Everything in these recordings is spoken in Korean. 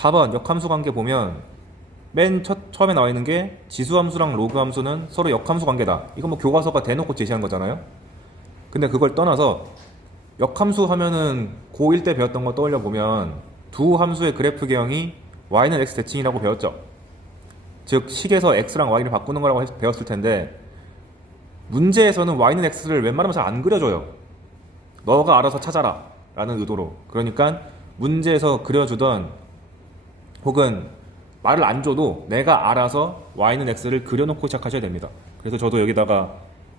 4번 역함수 관계 보면 처음에 나와 있는 게 지수함수랑 로그함수는 서로 역함수 관계다. 이거 뭐 교과서가 대놓고 제시한 거잖아요. 근데 그걸 떠나서 역함수 하면은 고1 때 배웠던 거 떠올려 보면 두 함수의 그래프 개형이 y는 x 대칭이라고 배웠죠. 즉 식에서 x랑 y를 바꾸는 거라고 배웠을 텐데 문제에서는 y는 x를 웬만하면 잘 안 그려줘요. 너가 알아서 찾아라 라는 의도로. 그러니까 문제에서 그려주던 혹은 말을 안 줘도 내가 알아서 y는 x를 그려놓고 시작하셔야 됩니다. 그래서 저도 여기다가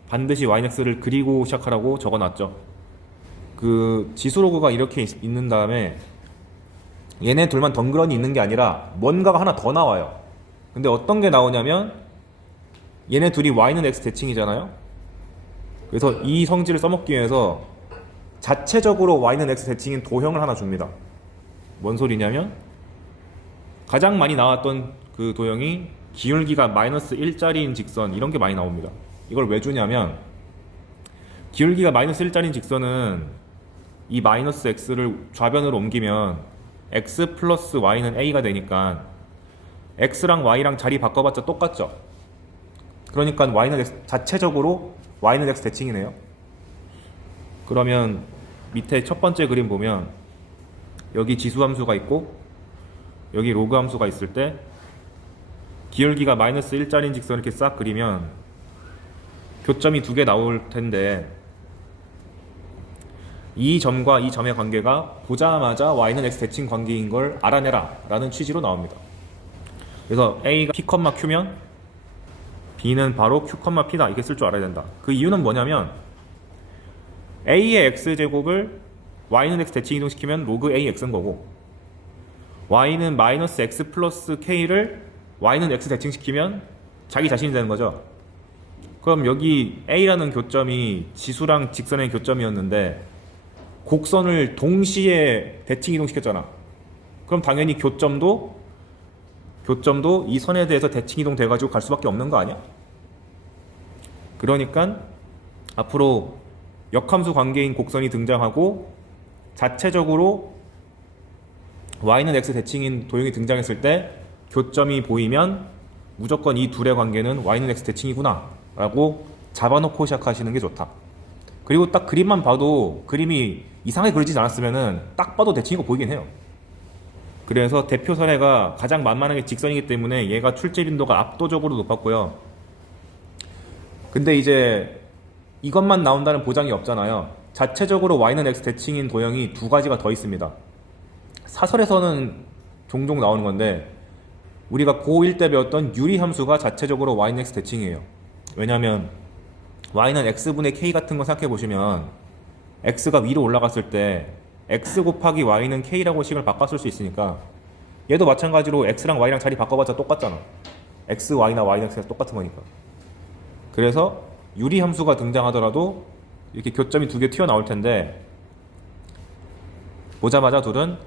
반드시 y는 x를 그리고 시작하라고 적어놨죠. 그 지수로그가 이렇게 있는 다음에 얘네 둘만 덩그러니 있는 게 아니라 뭔가가 하나 더 나와요. 근데 어떤 게 나오냐면 얘네 둘이 y는 x 대칭이잖아요. 그래서 이 성질을 써먹기 위해서 자체적으로 y는 x 대칭인 도형을 하나 줍니다. 뭔 소리냐면 가장 많이 나왔던 그 도형이 기울기가 마이너스 1짜리인 직선, 이런 게 많이 나옵니다. 이걸 왜 주냐면 기울기가 마이너스 1짜리인 직선은 이 마이너스 x를 좌변으로 옮기면 x 플러스 y는 a가 되니까 x랑 y랑 자리 바꿔봤자 똑같죠. 그러니까 y는 x, 자체적으로 y는 x 대칭이네요. 그러면 밑에 첫 번째 그림 보면 여기 지수함수가 있고 여기 로그함수가 있을 때 기울기가 마이너스 1짜리인 직선 이렇게 싹 그리면 교점이 두 개 나올 텐데 이 점과 이 점의 관계가 보자마자 y는 x 대칭 관계인 걸 알아내라 라는 취지로 나옵니다. 그래서 a가 p, q면 b는 바로 q, p다 이렇게 쓸 줄 알아야 된다. 그 이유는 뭐냐면 a의 x제곱을 y는 x 대칭 이동시키면 로그 ax인 거고 y는 마이너스 x 플러스 k를 y는 x 대칭시키면 자기 자신이 되는 거죠. 그럼 여기 a라는 교점이 지수랑 직선의 교점이었는데 곡선을 동시에 대칭 이동시켰잖아. 그럼 당연히 교점도 이 선에 대해서 대칭 이동 돼가지고 갈 수밖에 없는 거 아니야? 그러니까 앞으로 역함수 관계인 곡선이 등장하고 자체적으로 y는 x 대칭인 도형이 등장했을 때 교점이 보이면 무조건 이 둘의 관계는 y는 x 대칭이구나 라고 잡아놓고 시작하시는 게 좋다. 그리고 딱 그림만 봐도 그림이 이상하게 그려지지 않았으면 딱 봐도 대칭이고 보이긴 해요. 그래서 대표 사례가 가장 만만한 게 직선이기 때문에 얘가 출제 빈도가 압도적으로 높았고요. 근데 이제 이것만 나온다는 보장이 없잖아요. 자체적으로 y는 x 대칭인 도형이 두 가지가 더 있습니다. 사설에서는 종종 나오는 건데 우리가 고1 때 배웠던 유리함수가 자체적으로 y는 x 대칭이에요. 왜냐하면 y는 x분의 k 같은 거 생각해 보시면 x가 위로 올라갔을 때 x 곱하기 y는 k라고 식을 바꿨을 수 있으니까 얘도 마찬가지로 x랑 y랑 자리 바꿔봤자 똑같잖아. x, y나 y는 x가 똑같은 거니까. 그래서 유리함수가 등장하더라도 이렇게 교점이 두 개 튀어나올 텐데 보자마자 둘은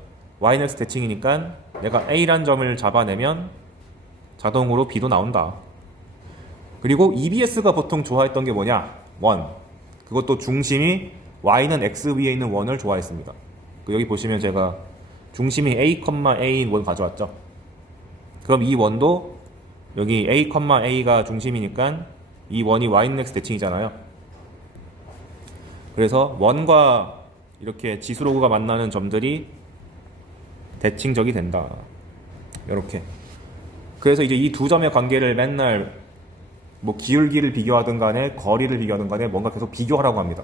y는 x 대칭이니까 내가 a란 점을 잡아내면 자동으로 b도 나온다. 그리고 EBS가 보통 좋아했던 게 뭐냐? 원. 그것도 중심이 y는 x 위에 있는 원을 좋아했습니다. 여기 보시면 제가 중심이 a,a인 원 가져왔죠. 그럼 이 원도 여기 a,a가 중심이니까 이 원이 y는 x 대칭이잖아요. 그래서 원과 이렇게 지수로그가 만나는 점들이 대칭적이 된다. 이렇게. 그래서 이제 이 두 점의 관계를 맨날 뭐 기울기를 비교하든 간에 거리를 비교하든 간에 뭔가 계속 비교하라고 합니다.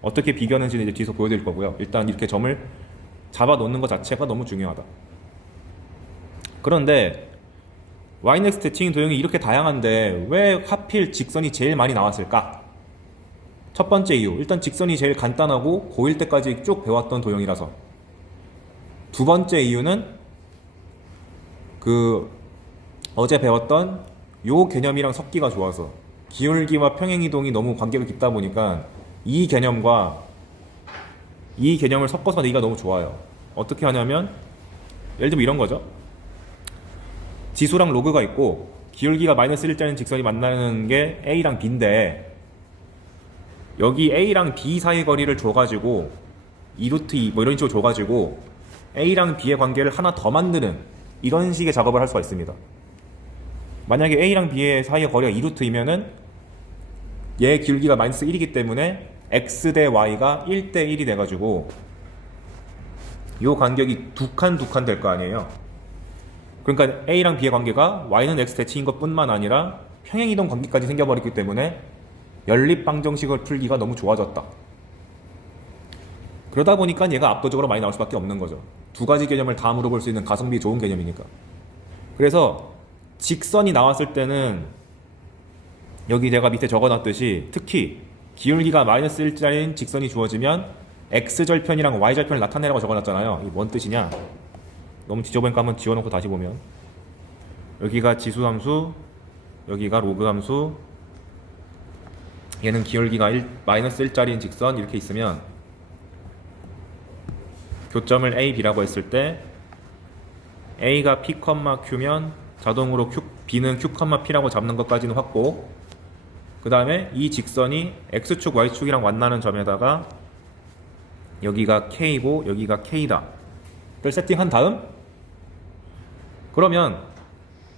어떻게 비교하는지는 이제 뒤에서 보여드릴 거고요. 일단 이렇게 점을 잡아 놓는 것 자체가 너무 중요하다. 그런데 y는 x 대칭인 도형이 이렇게 다양한데 왜 하필 직선이 제일 많이 나왔을까? 첫 번째 이유, 일단 직선이 제일 간단하고 고1 때까지 쭉 배웠던 도형이라서. 두 번째 이유는 어제 배웠던 요 개념이랑 섞기가 좋아서 기울기와 평행이동이 너무 관계가 깊다 보니까 이 개념과 이 개념을 섞어서 내기가 너무 좋아요. 어떻게 하냐면 예를 들면 이런 거죠. 지수랑 로그가 있고 기울기가 마이너스 1짜리인 직선이 만나는 게 a랑 b인데 여기 a랑 b 사이 거리를 줘가지고 2루트 2 뭐 이런 식으로 줘가지고 A랑 B의 관계를 하나 더 만드는 이런 식의 작업을 할 수가 있습니다. 만약에 A랑 B의 사이의 거리가 2루트이면은 얘 기울기가 마이너스 1이기 때문에 X 대 Y가 1대 1이 돼가지고 요 간격이 두 칸 될 거 아니에요. 그러니까 A랑 B의 관계가 Y는 X 대칭인 것 뿐만 아니라 평행이동 관계까지 생겨버렸기 때문에 연립방정식을 풀기가 너무 좋아졌다. 그러다 보니까 얘가 압도적으로 많이 나올 수밖에 없는 거죠. 두 가지 개념을 다 물어볼 수 있는 가성비 좋은 개념이니까. 그래서 직선이 나왔을 때는 여기 내가 밑에 적어놨듯이 특히 기울기가 마이너스 1짜리인 직선이 주어지면 X절편이랑 Y절편을 나타내라고 적어놨잖아요. 이게 뭔 뜻이냐? 너무 지저보니까 한번 지워놓고 다시 보면 여기가 지수함수, 여기가 로그함수, 얘는 기울기가 마이너스 1짜리인 직선 이렇게 있으면 교점을 A, B라고 했을 때 A가 P, Q면 자동으로 B는 Q, P라고 잡는 것까지는 확보. 그 다음에 이 직선이 X축, Y축이랑 만나는 점에다가 여기가 K고 여기가 K다 를 세팅한 다음 그러면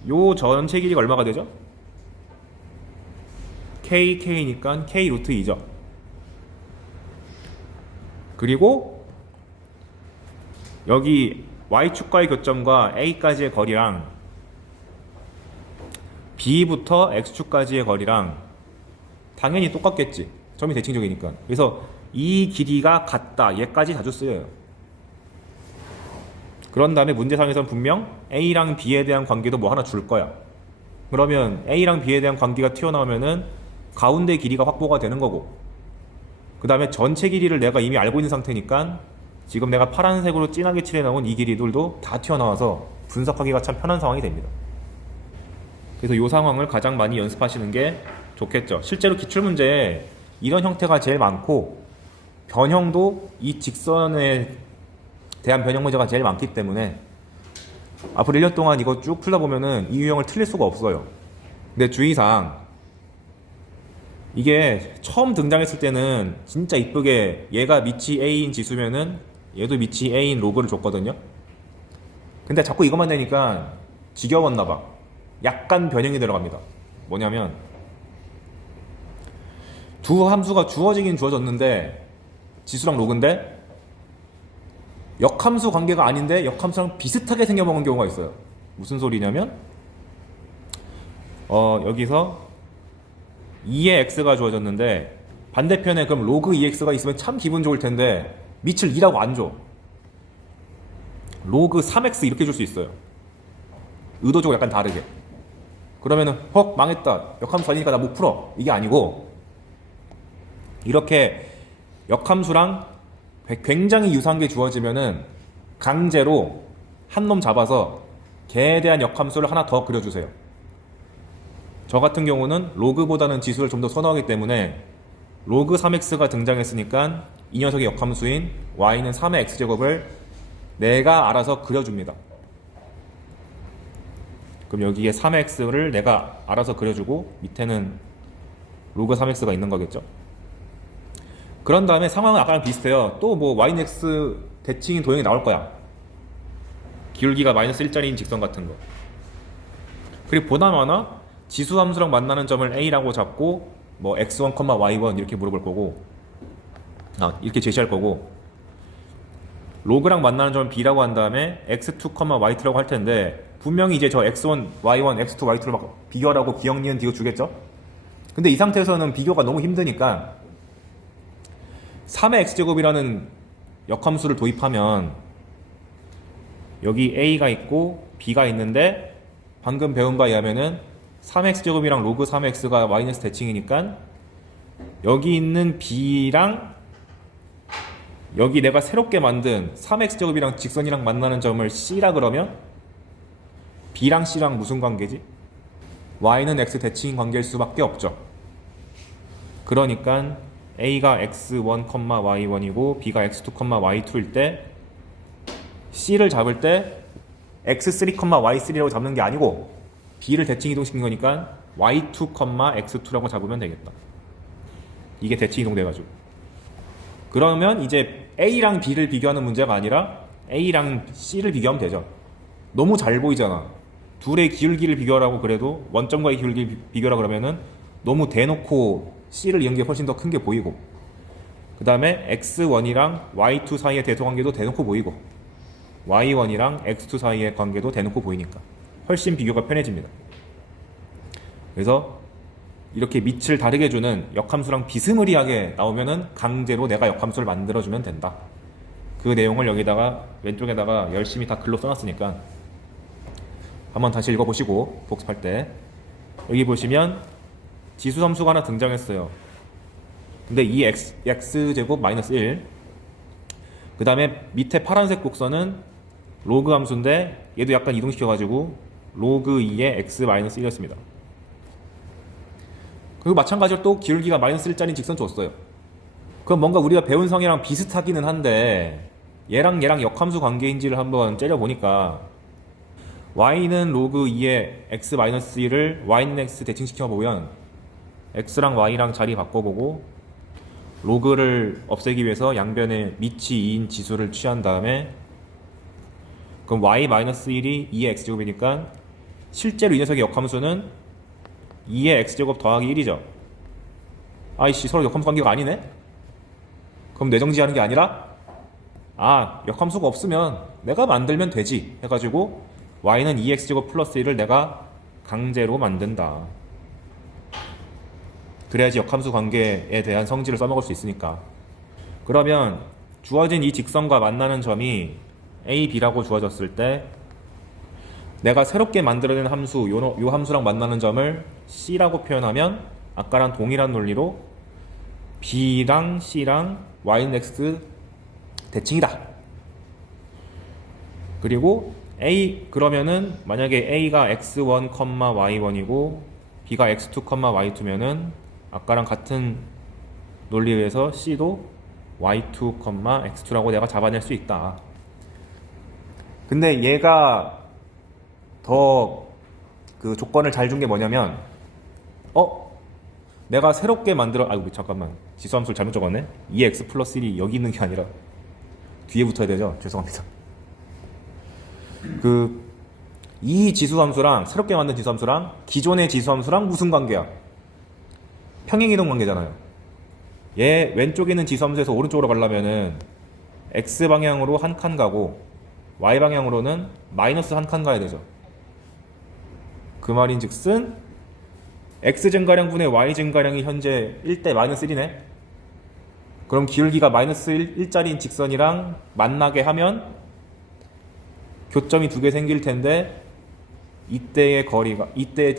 요 전체 길이가 얼마가 되죠? K니까 K 루트 2죠. 그리고 여기 Y축과의 교점과 A까지의 거리랑 B부터 X축까지의 거리랑 당연히 똑같겠지. 점이 대칭적이니까. 그래서 이 길이가 같다. 얘까지 자주 쓰여요. 그런 다음에 문제상에선 분명 A랑 B에 대한 관계도 뭐 하나 줄 거야. 그러면 A랑 B에 대한 관계가 튀어나오면은 가운데 길이가 확보가 되는 거고, 그 다음에 전체 길이를 내가 이미 알고 있는 상태니까 지금 내가 파란색으로 진하게 칠해놓은 이 길이들도 다 튀어나와서 분석하기가 참 편한 상황이 됩니다. 그래서 이 상황을 가장 많이 연습하시는 게 좋겠죠. 실제로 기출문제에 이런 형태가 제일 많고 변형도 이 직선에 대한 변형 문제가 제일 많기 때문에 앞으로 1년 동안 이거 쭉 풀다 보면은 이 유형을 틀릴 수가 없어요. 근데 주의사항, 이게 처음 등장했을 때는 진짜 이쁘게 얘가 밑이 A인 지수면은 얘도 밑이 A인 로그를 줬거든요. 근데 자꾸 이것만 되니까 지겨웠나봐. 약간 변형이 들어갑니다. 뭐냐면 두 함수가 주어지긴 주어졌는데 지수랑 로그인데 역함수 관계가 아닌데 역함수랑 비슷하게 생겨먹은 경우가 있어요. 무슨 소리냐면 여기서 2의 x가 주어졌는데 반대편에 그럼 로그 2x가 있으면 참 기분 좋을 텐데 밑을 2라고 안 줘. 로그 3x 이렇게 줄 수 있어요. 의도적으로 약간 다르게. 그러면은 망했다. 역함수 아니니까 나 못 풀어. 이게 아니고 이렇게 역함수랑 굉장히 유사한 게 주어지면은 강제로 한 놈 잡아서 걔에 대한 역함수를 하나 더 그려주세요. 저 같은 경우는 로그보다는 지수를 좀 더 선호하기 때문에 로그 3x가 등장했으니까 이 녀석의 역함수인 y는 3의 x제곱을 내가 알아서 그려줍니다. 그럼 여기에 3의 x를 내가 알아서 그려주고 밑에는 로그 3x가 있는 거겠죠. 그런 다음에 상황은 아까랑 비슷해요. 또 뭐 y는 x 대칭인 도형이 나올 거야. 기울기가 마이너스 1짜리인 직선 같은 거. 그리고 보나마나 지수 함수랑 만나는 점을 A라고 잡고 뭐 x1, y1 이렇게 물어볼 거고 이렇게 제시할 거고, 로그랑 만나는 점을 B라고 한 다음에 x2, y2라고 할 텐데 분명히 이제 저 x1, y1, x2, y2를 막 비교하라고 기억, 니은, 디귿 주겠죠? 근데 이 상태에서는 비교가 너무 힘드니까 3의 x제곱이라는 역함수를 도입하면 여기 A가 있고 B가 있는데 방금 배운 바에 의하면은 3x제곱이랑 로그 3x가 마이너스 대칭이니까 여기 있는 B랑 여기 내가 새롭게 만든 3x제곱이랑 직선이랑 만나는 점을 C라 그러면 B랑 C랑 무슨 관계지? Y는 x 대칭인 관계일 수밖에 없죠. 그러니까 A가 x1, y1이고 B가 x2, y2일 때 C를 잡을 때 x3, y3라고 잡는 게 아니고 B를 대칭 이동시킨 거니까 y2, x2라고 잡으면 되겠다. 이게 대칭 이동돼가지고. 그러면 이제 A랑 B를 비교하는 문제가 아니라 A랑 C를 비교하면 되죠. 너무 잘 보이잖아. 둘의 기울기를 비교하라고 그래도 원점과의 기울기를 비교하라 그러면은 너무 대놓고 C를 이은 게 훨씬 더 큰 게 보이고, 그 다음에 X1이랑 Y2 사이의 대소관계도 대놓고 보이고, Y1이랑 X2 사이의 관계도 대놓고 보이니까 훨씬 비교가 편해집니다. 그래서 이렇게 밑을 다르게 주는 역함수랑 비스무리하게 나오면은 강제로 내가 역함수를 만들어주면 된다. 그 내용을 여기다가 왼쪽에다가 열심히 다 글로 써놨으니까 한번 다시 읽어보시고 복습할 때, 여기 보시면 지수함수가 하나 등장했어요. 근데 이 x제곱 마이너스 1, 그 다음에 밑에 파란색 곡선은 로그 함수인데 얘도 약간 이동시켜가지고 로그 2의 x 마이너스 1이었습니다. 그리고 마찬가지로 또 기울기가 마이너스 1짜리 직선 줬어요. 그럼 뭔가 우리가 배운 성이랑 비슷하기는 한데 얘랑 역함수 관계인지를 한번 째려보니까 y는 로그 2의 x 마이너스 1을 y는 x 대칭시켜보면 x랑 y랑 자리 바꿔보고 로그를 없애기 위해서 양변에 밑이 2인 지수를 취한 다음에, 그럼 y 마이너스 1이 2의 x제곱이니까 실제로 이 녀석의 역함수는 2의 x제곱 더하기 1이죠. 아이씨, 서로 역함수 관계가 아니네? 그럼 뇌정지하는 게 아니라 역함수가 없으면 내가 만들면 되지 해가지고 y는 2x제곱 플러스 1을 내가 강제로 만든다. 그래야지 역함수 관계에 대한 성질을 써먹을 수 있으니까. 그러면 주어진 이 직선과 만나는 점이 a, b라고 주어졌을 때 내가 새롭게 만들어낸 함수, 요 함수랑 만나는 점을 c라고 표현하면 아까랑 동일한 논리로 b랑 c랑 y는 x 대칭이다. 그리고 a, 그러면은 만약에 a가 x1, y1이고 b가 x2, y2면은 아까랑 같은 논리에 의해서 c도 y2, x2라고 내가 잡아낼 수 있다. 근데 얘가 더 그 조건을 잘 준 게 뭐냐면, 내가 새롭게 만들어, 잠깐만, 지수함수를 잘못 적었네. 2x 플러스 1이 여기 있는 게 아니라 뒤에 붙어야 되죠. 죄송합니다. 이 지수함수랑 새롭게 만든 지수함수랑 기존의 지수함수랑 무슨 관계야? 평행이동 관계잖아요. 얘 왼쪽에 있는 지수함수에서 오른쪽으로 가려면은 x방향으로 한 칸 가고 y방향으로는 마이너스 한 칸 가야 되죠. 그 말인 즉슨 x증가량분의 y증가량이 현재 1대 마이너스 1이네. 그럼 기울기가 마이너스 1짜리인 직선이랑 만나게 하면 교점이 두 개 생길 텐데, 이때의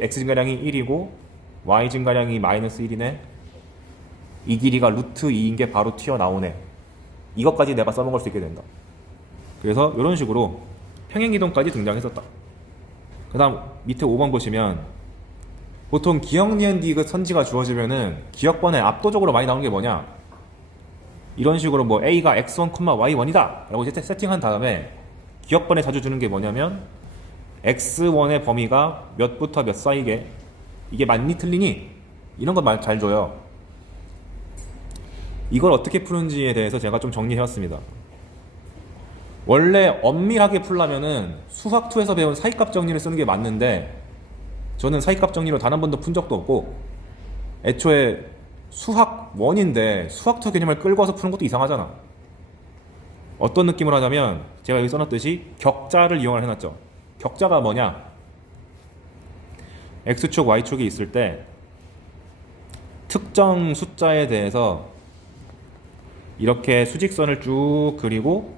x증가량이 1이고 y증가량이 마이너스 1이네. 이 길이가 루트 2인 게 바로 튀어나오네. 이것까지 내가 써먹을 수 있게 된다. 그래서 이런 식으로 평행이동까지 등장했었다. 그 다음 밑에 5번 보시면 보통 기억, 니은, 디귿 선지가 주어지면은 기억번에 압도적으로 많이 나오는 게 뭐냐, 이런 식으로 뭐 a가 x1, y1이다 라고 세팅한 다음에 기억번에 자주 주는 게 뭐냐면 x1의 범위가 몇부터 몇 사이게, 이게 맞니 틀리니, 이런 거 잘 줘요. 이걸 어떻게 푸는지에 대해서 제가 좀 정리해왔습니다. 원래 엄밀하게 풀려면은 수학2에서 배운 사이값 정리를 쓰는 게 맞는데, 저는 사이값 정리로 단 한 번도 푼 적도 없고, 애초에 수학1인데 수학2 개념을 끌고 와서 푸는 것도 이상하잖아. 어떤 느낌으로 하냐면, 제가 여기 써놨듯이 격자를 이용을 해놨죠. 격자가 뭐냐, x축, y축이 있을 때 특정 숫자에 대해서 이렇게 수직선을 쭉 그리고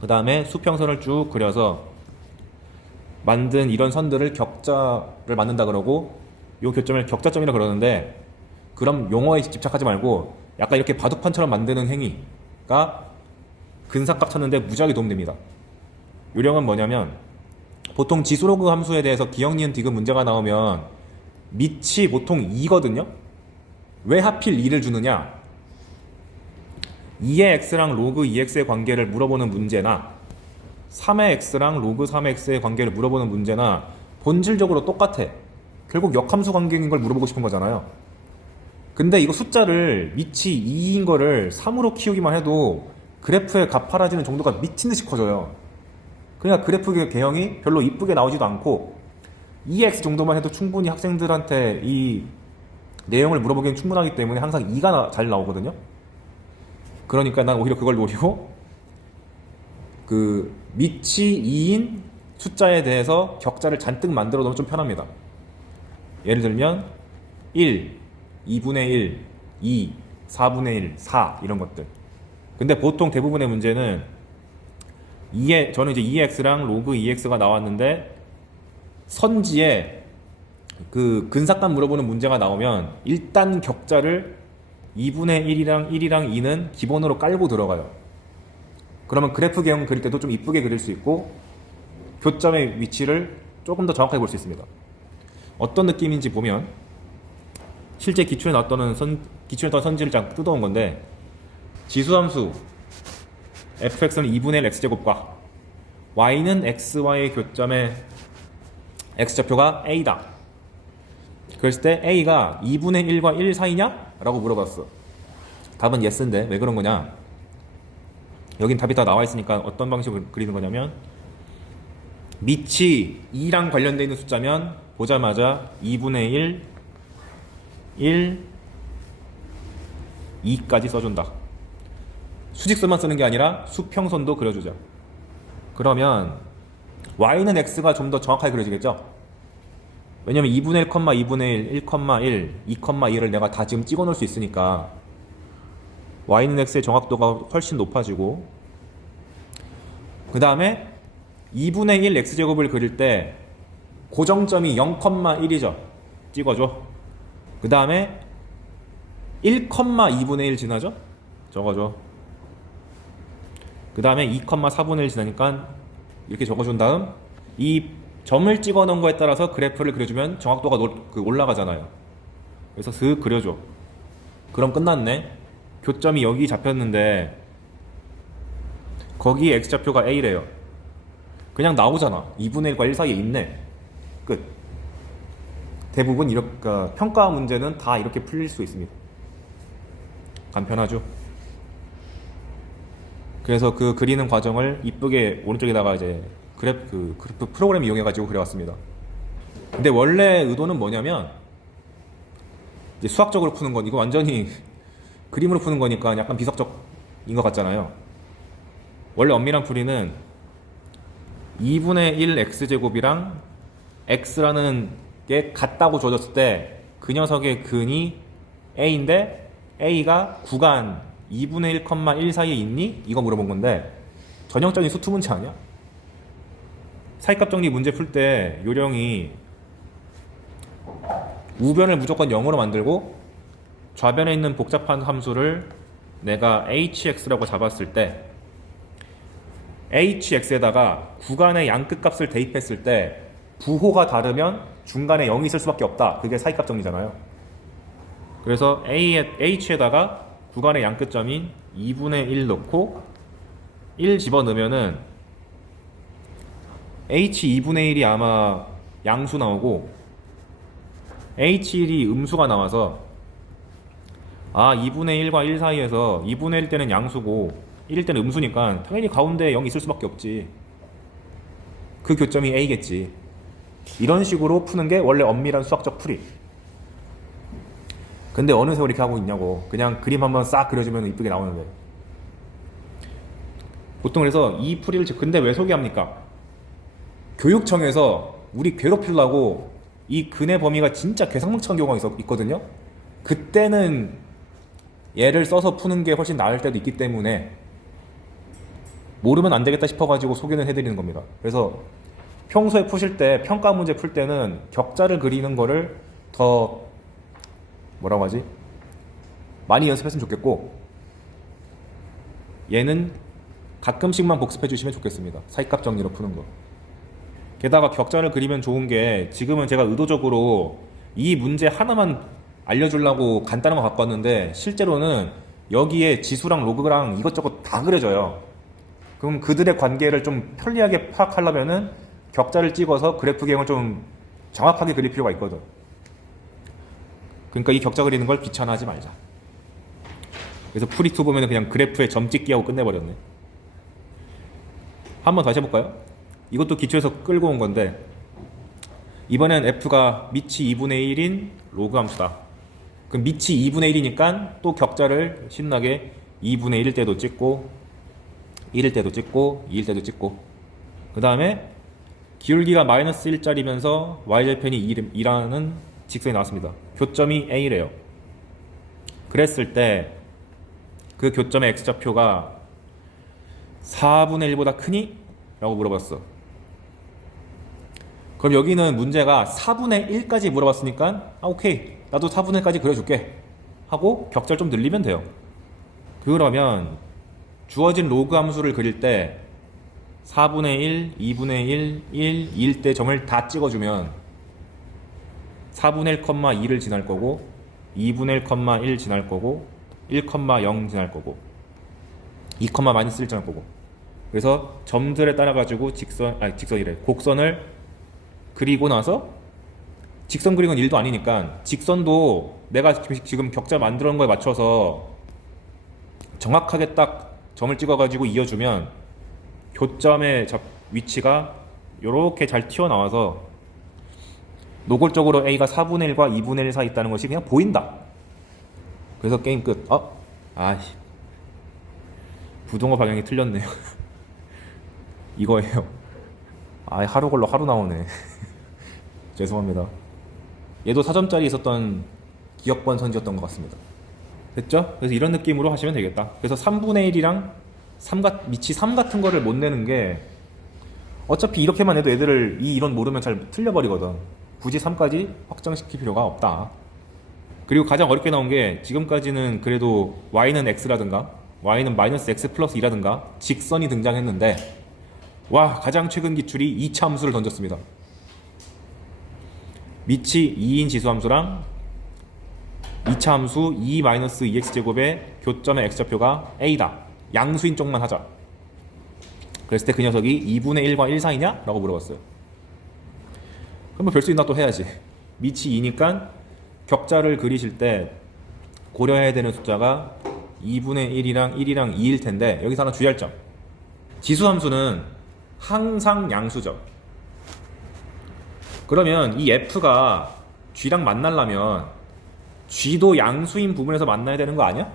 그 다음에 수평선을 쭉 그려서 만든 이런 선들을 격자를 만든다 그러고, 이 교점을 격자점이라고 그러는데, 그럼 용어에 집착하지 말고 약간 이렇게 바둑판처럼 만드는 행위가 근사값 찾는데 무지하게 도움됩니다. 요령은 뭐냐면, 보통 지수로그 함수에 대해서 기억, 니은, 디귿 문제가 나오면 밑이 보통 2거든요. 왜 하필 2를 주느냐, 2의 x랑 로그 2x의 관계를 물어보는 문제나 3의 x랑 로그 3의 x의 관계를 물어보는 문제나 본질적으로 똑같아. 결국 역함수 관계인 걸 물어보고 싶은 거잖아요. 근데 이거 숫자를 밑이 2인 거를 3으로 키우기만 해도 그래프의 가파라지는 정도가 미친듯이 커져요. 그러니까 그래프 개형이 별로 이쁘게 나오지도 않고 EX 정도만 해도 충분히 학생들한테 이 내용을 물어보기엔 충분하기 때문에 항상 2가 잘 나오거든요. 그러니까 난 오히려 그걸 노리고 그 밑이 2인 숫자에 대해서 격자를 잔뜩 만들어 놓으면 좀 편합니다. 예를 들면 1, 2분의 1, 2, 4분의 1, 4 이런 것들. 근데 보통 대부분의 문제는 저는 이제 EX랑 로그 EX가 나왔는데 선지에 그 근삭감 물어보는 문제가 나오면 일단 격자를 2분의 1이랑 1이랑 2는 기본으로 깔고 들어가요. 그러면 그래프 개형 그릴 때도 좀 이쁘게 그릴 수 있고 교점의 위치를 조금 더 정확하게 볼 수 있습니다. 어떤 느낌인지 보면 실제 기출에 나왔던 선지를 쫙 뜯어온 건데 지수함수 fx는 2분의 1 x제곱과 y는 xy의 교점의 x좌표가 a다. 그랬을 때 a가 2분의 1과 1 사이냐? 라고 물어봤어. 답은 yes인데 왜 그런 거냐? 여긴 답이 다 나와 있으니까 어떤 방식으로 그리는 거냐면 밑이 2랑 관련되어 있는 숫자면 보자마자 2분의 1, 1, 2까지 써준다. 수직선만 쓰는 게 아니라 수평선도 그려주자. 그러면 y는 x가 좀 더 정확하게 그려지겠죠? 왜냐면 2분의 1, 2분의 1, 1, 1, 2,1을 내가 다 지금 찍어 놓을 수 있으니까 y는 x의 정확도가 훨씬 높아지고 그 다음에 2분의 1 x제곱을 그릴 때 고정점이 0,1이죠. 찍어줘. 그 다음에 1,2분의 1 지나죠? 적어줘. 그 다음에 2,4분의 1 지나니까 이렇게 적어준 다음 이 점을 찍어 놓은 거에 따라서 그래프를 그려주면 정확도가 올라가잖아요. 그래서 슥 그려줘. 그럼 끝났네. 교점이 여기 잡혔는데 거기 x좌표가 a래요. 그냥 나오잖아. 2분의 1과 1 사이에 있네. 끝. 대부분 이렇게 평가 문제는 다 이렇게 풀릴 수 있습니다. 간편하죠. 그래서 그 그리는 과정을 이쁘게 오른쪽에다가 이제 그래프 프로그램 이용해가지고 그려왔습니다. 근데 원래 의도는 뭐냐면 이제 수학적으로 푸는 건 이거 완전히 그림으로 푸는 거니까 약간 비석적인 것 같잖아요. 원래 엄밀한 풀이는 2분의 1 x제곱이랑 x라는 게 같다고 줘졌을 때 그 녀석의 근이 a인데 a가 구간 2분의 1,1 사이에 있니? 이거 물어본 건데 전형적인 수투 문제 아니야? 사이값 정리 문제 풀 때 요령이 우변을 무조건 0으로 만들고 좌변에 있는 복잡한 함수를 내가 hx라고 잡았을 때 hx에다가 구간의 양끝값을 대입했을 때 부호가 다르면 중간에 0이 있을 수밖에 없다. 그게 사이값 정리잖아요. 그래서 h에다가 구간의 양끝점인 2분의 1 넣고 1 집어넣으면은 h 2분의 1이 아마 양수 나오고 h1이 음수가 나와서 2분의 1과 1 사이에서 2분의 1 때는 양수고 1일 때는 음수니까 당연히 가운데 0이 있을 수밖에 없지. 그 교점이 a겠지. 이런 식으로 푸는 게 원래 엄밀한 수학적 풀이. 근데 어느 세월 이렇게 하고 있냐고. 그냥 그림 한번 싹 그려주면 이쁘게 나오는데. 보통 그래서 이 풀이를 근데 왜 소개합니까? 교육청에서 우리 괴롭히려고 이 근의 범위가 진짜 괴상망측한 경우가 있거든요. 그때는 얘를 써서 푸는 게 훨씬 나을 때도 있기 때문에 모르면 안 되겠다 싶어가지고 소개는 해드리는 겁니다. 그래서 평소에 푸실 때 평가 문제 풀 때는 격자를 그리는 거를 더 뭐라고 하지? 많이 연습했으면 좋겠고 얘는 가끔씩만 복습해 주시면 좋겠습니다. 사이값 정리로 푸는 거. 게다가 격자를 그리면 좋은 게 지금은 제가 의도적으로 이 문제 하나만 알려주려고 간단한 거 갖고 왔는데 실제로는 여기에 지수랑 로그랑 이것저것 다 그려져요. 그럼 그들의 관계를 좀 편리하게 파악하려면은 격자를 찍어서 그래프 개형을 좀 정확하게 그릴 필요가 있거든. 그러니까 이 격자 그리는 걸 귀찮아하지 말자. 그래서 프리2 보면 그냥 그래프에 점 찍기 하고 끝내버렸네. 한번 다시 해볼까요? 이것도 기초에서 끌고 온 건데 이번엔 f가 밑이 2분의 1인 로그 함수다. 그럼 밑이 2분의 1이니까 또 격자를 신나게 2분의 1일 때도 찍고 1일 때도 찍고 2일 때도 찍고 그 다음에 기울기가 마이너스 1짜리면서 y절편이 2라는 직선이 나왔습니다. 교점이 A래요. 그랬을 때 그 교점의 x좌표가 4분의 1보다 크니? 라고 물어봤어. 그럼 여기는 문제가 4분의 1까지 물어봤으니까 오케이 나도 4분의 1까지 그려줄게 하고 격자를 좀 늘리면 돼요. 그러면 주어진 로그 함수를 그릴 때 4분의 1, 2분의 1, 1, 2일 때 점을 다 찍어주면 4분의 1,2를 지날 거고 2분의 1,1 지날 거고 1,0 지날 거고 2, 마이너스 1 지날 거고 그래서 점들에 따라 가지고 직선이래 곡선을 그리고 나서 직선 그리는 건 1도 아니니까 직선도 내가 지금 격자 만들어 놓은 거에 맞춰서 정확하게 딱 점을 찍어 가지고 이어주면 교점의 위치가 이렇게 잘 튀어나와서 노골적으로 A가 4분의 1과 2분의 1 사이 있다는 것이 그냥 보인다. 그래서 게임 끝. 아씨 부동어 방향이 틀렸네요. 이거예요. 하루 걸러 하루 나오네. 죄송합니다. 얘도 4점짜리 있었던 기억번 선지였던 것 같습니다. 됐죠? 그래서 이런 느낌으로 하시면 되겠다. 그래서 3분의 1이랑 밑이 3 같은 거를 못 내는 게 어차피 이렇게만 해도 애들을 이 이론 모르면 잘 틀려버리거든. 굳이 3까지 확장시킬 필요가 없다. 그리고 가장 어렵게 나온 게 지금까지는 그래도 y는 x라든가 y는 마이너스 x 플러스 2라든가 직선이 등장했는데 가장 최근 기출이 2차 함수를 던졌습니다. 밑이 2인 지수함수랑 2차 함수 2-2x제곱의 교점의 x좌표가 a다. 양수인 쪽만 하자. 그랬을 때 그 녀석이 2분의 1과 1 사이냐? 라고 물어봤어요. 그럼 뭐 별 수 있나 또 해야지. 밑이 2니까 격자를 그리실 때 고려해야 되는 숫자가 2분의 1이랑 1이랑 2일 텐데 여기서 하나 주의할 점. 지수함수는 항상 양수죠. 그러면 이 f가 g랑 만나려면 g도 양수인 부분에서 만나야 되는 거 아니야?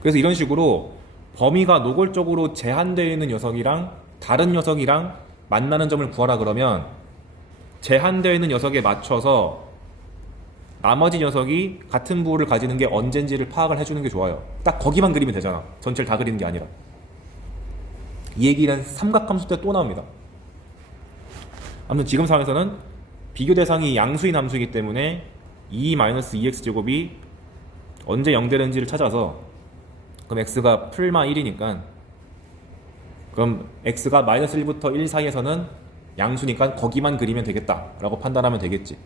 그래서 이런 식으로 범위가 노골적으로 제한되어 있는 녀석이랑 다른 녀석이랑 만나는 점을 구하라 그러면 제한되어 있는 녀석에 맞춰서 나머지 녀석이 같은 부호를 가지는 게 언젠지를 파악을 해주는 게 좋아요. 딱 거기만 그리면 되잖아. 전체를 다 그리는 게 아니라. 이 얘기는 삼각함수 때 또 나옵니다. 아무튼 지금 상황에서는 비교 대상이 양수인 함수이기 때문에 2-2x제곱이 언제 0 되는지를 찾아서 그럼 x가 풀마 1이니까 그럼 x가 마이너스 1부터 1 사이에서는 양수니까 거기만 그리면 되겠다 라고 판단하면 되겠지.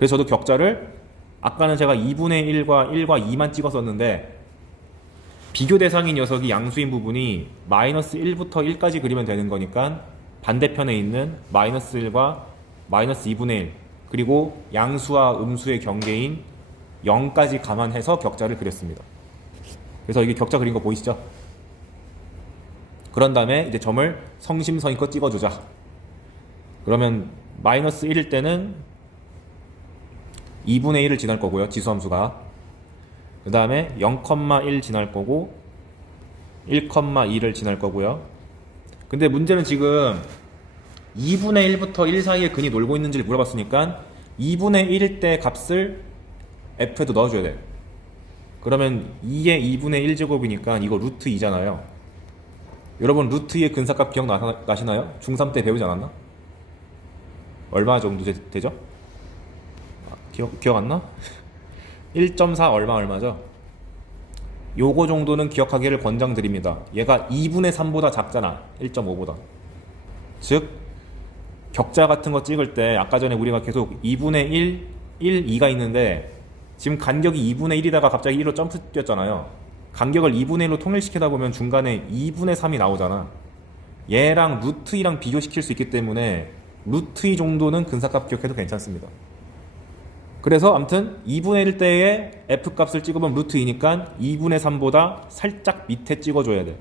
그래서 저도 격자를 아까는 제가 2분의 1과 1과 2만 찍었었는데 비교 대상인 녀석이 양수인 부분이 마이너스 1부터 1까지 그리면 되는 거니까 반대편에 있는 마이너스 1과 마이너스 2분의 1 그리고 양수와 음수의 경계인 0까지 감안해서 격자를 그렸습니다. 그래서 이게 격자 그린 거 보이시죠? 그런 다음에 이제 점을 성심성의껏 찍어주자. 그러면 마이너스 1일 때는 2분의 1을 지날 거고요. 지수함수가. 그 다음에 0,1 지날 거고 1,2를 지날 거고요. 근데 문제는 지금 2분의 1부터 1 사이에 근이 놀고 있는지를 물어봤으니까 2분의 1일 때 값을 f에도 넣어줘야 돼. 그러면 2의 2분의 1제곱이니까 이거 루트 2잖아요. 여러분 루트 2의 근사값 기억나시나요? 중3 때 배우지 않았나? 얼마 정도 되죠? 기억 안 나? 1.4 얼마죠? 요거 정도는 기억하기를 권장드립니다. 얘가 2분의 3보다 작잖아. 1.5보다. 즉 격자 같은 거 찍을 때 아까 전에 우리가 계속 2분의 1, 1, 2가 있는데 지금 간격이 2분의 1이다가 갑자기 1로 점프 뛰었잖아요. 간격을 2분의 1로 통일시키다 보면 중간에 2분의 3이 나오잖아. 얘랑 루트 2랑 비교시킬 수 있기 때문에 루트 2 정도는 근사값 기억해도 괜찮습니다. 그래서 아무튼 2분의 1 때에 f 값을 찍으면 루트 2니까 2분의 3보다 살짝 밑에 찍어줘야 돼.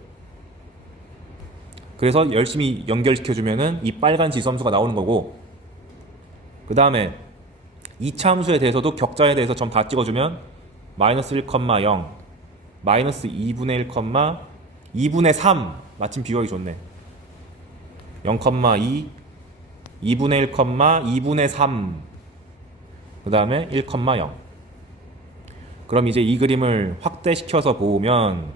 그래서 열심히 연결시켜주면은 이 빨간 지수함수가 나오는 거고, 그 다음에 2차 함수에 대해서도 격자에 대해서 점 다 찍어주면 마이너스 1,0, 마이너스 2분의 1, 2분의 3, 마침 비교하기 좋네. 0,2, 2분의 1, 2분의 3, 그 다음에 1,0. 그럼 이제 이 그림을 확대시켜서 보면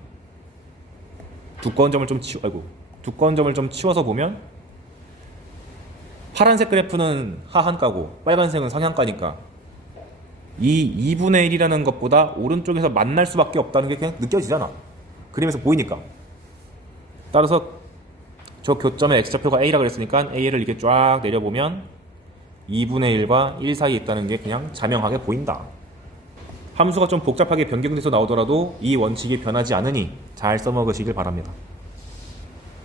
두꺼운 점을 좀 치워서 보면 파란색 그래프는 하한가고 빨간색은 상한가니까 이 2분의 1이라는 것보다 오른쪽에서 만날 수밖에 없다는 게 그냥 느껴지잖아. 그림에서 보이니까. 따라서 저 교점의 x좌표가 a라 그랬으니까 a를 이렇게 쫙 내려보면 2분의 1과 1 사이에 있다는 게 그냥 자명하게 보인다. 함수가 좀 복잡하게 변경돼서 나오더라도 이 원칙이 변하지 않으니 잘 써먹으시길 바랍니다.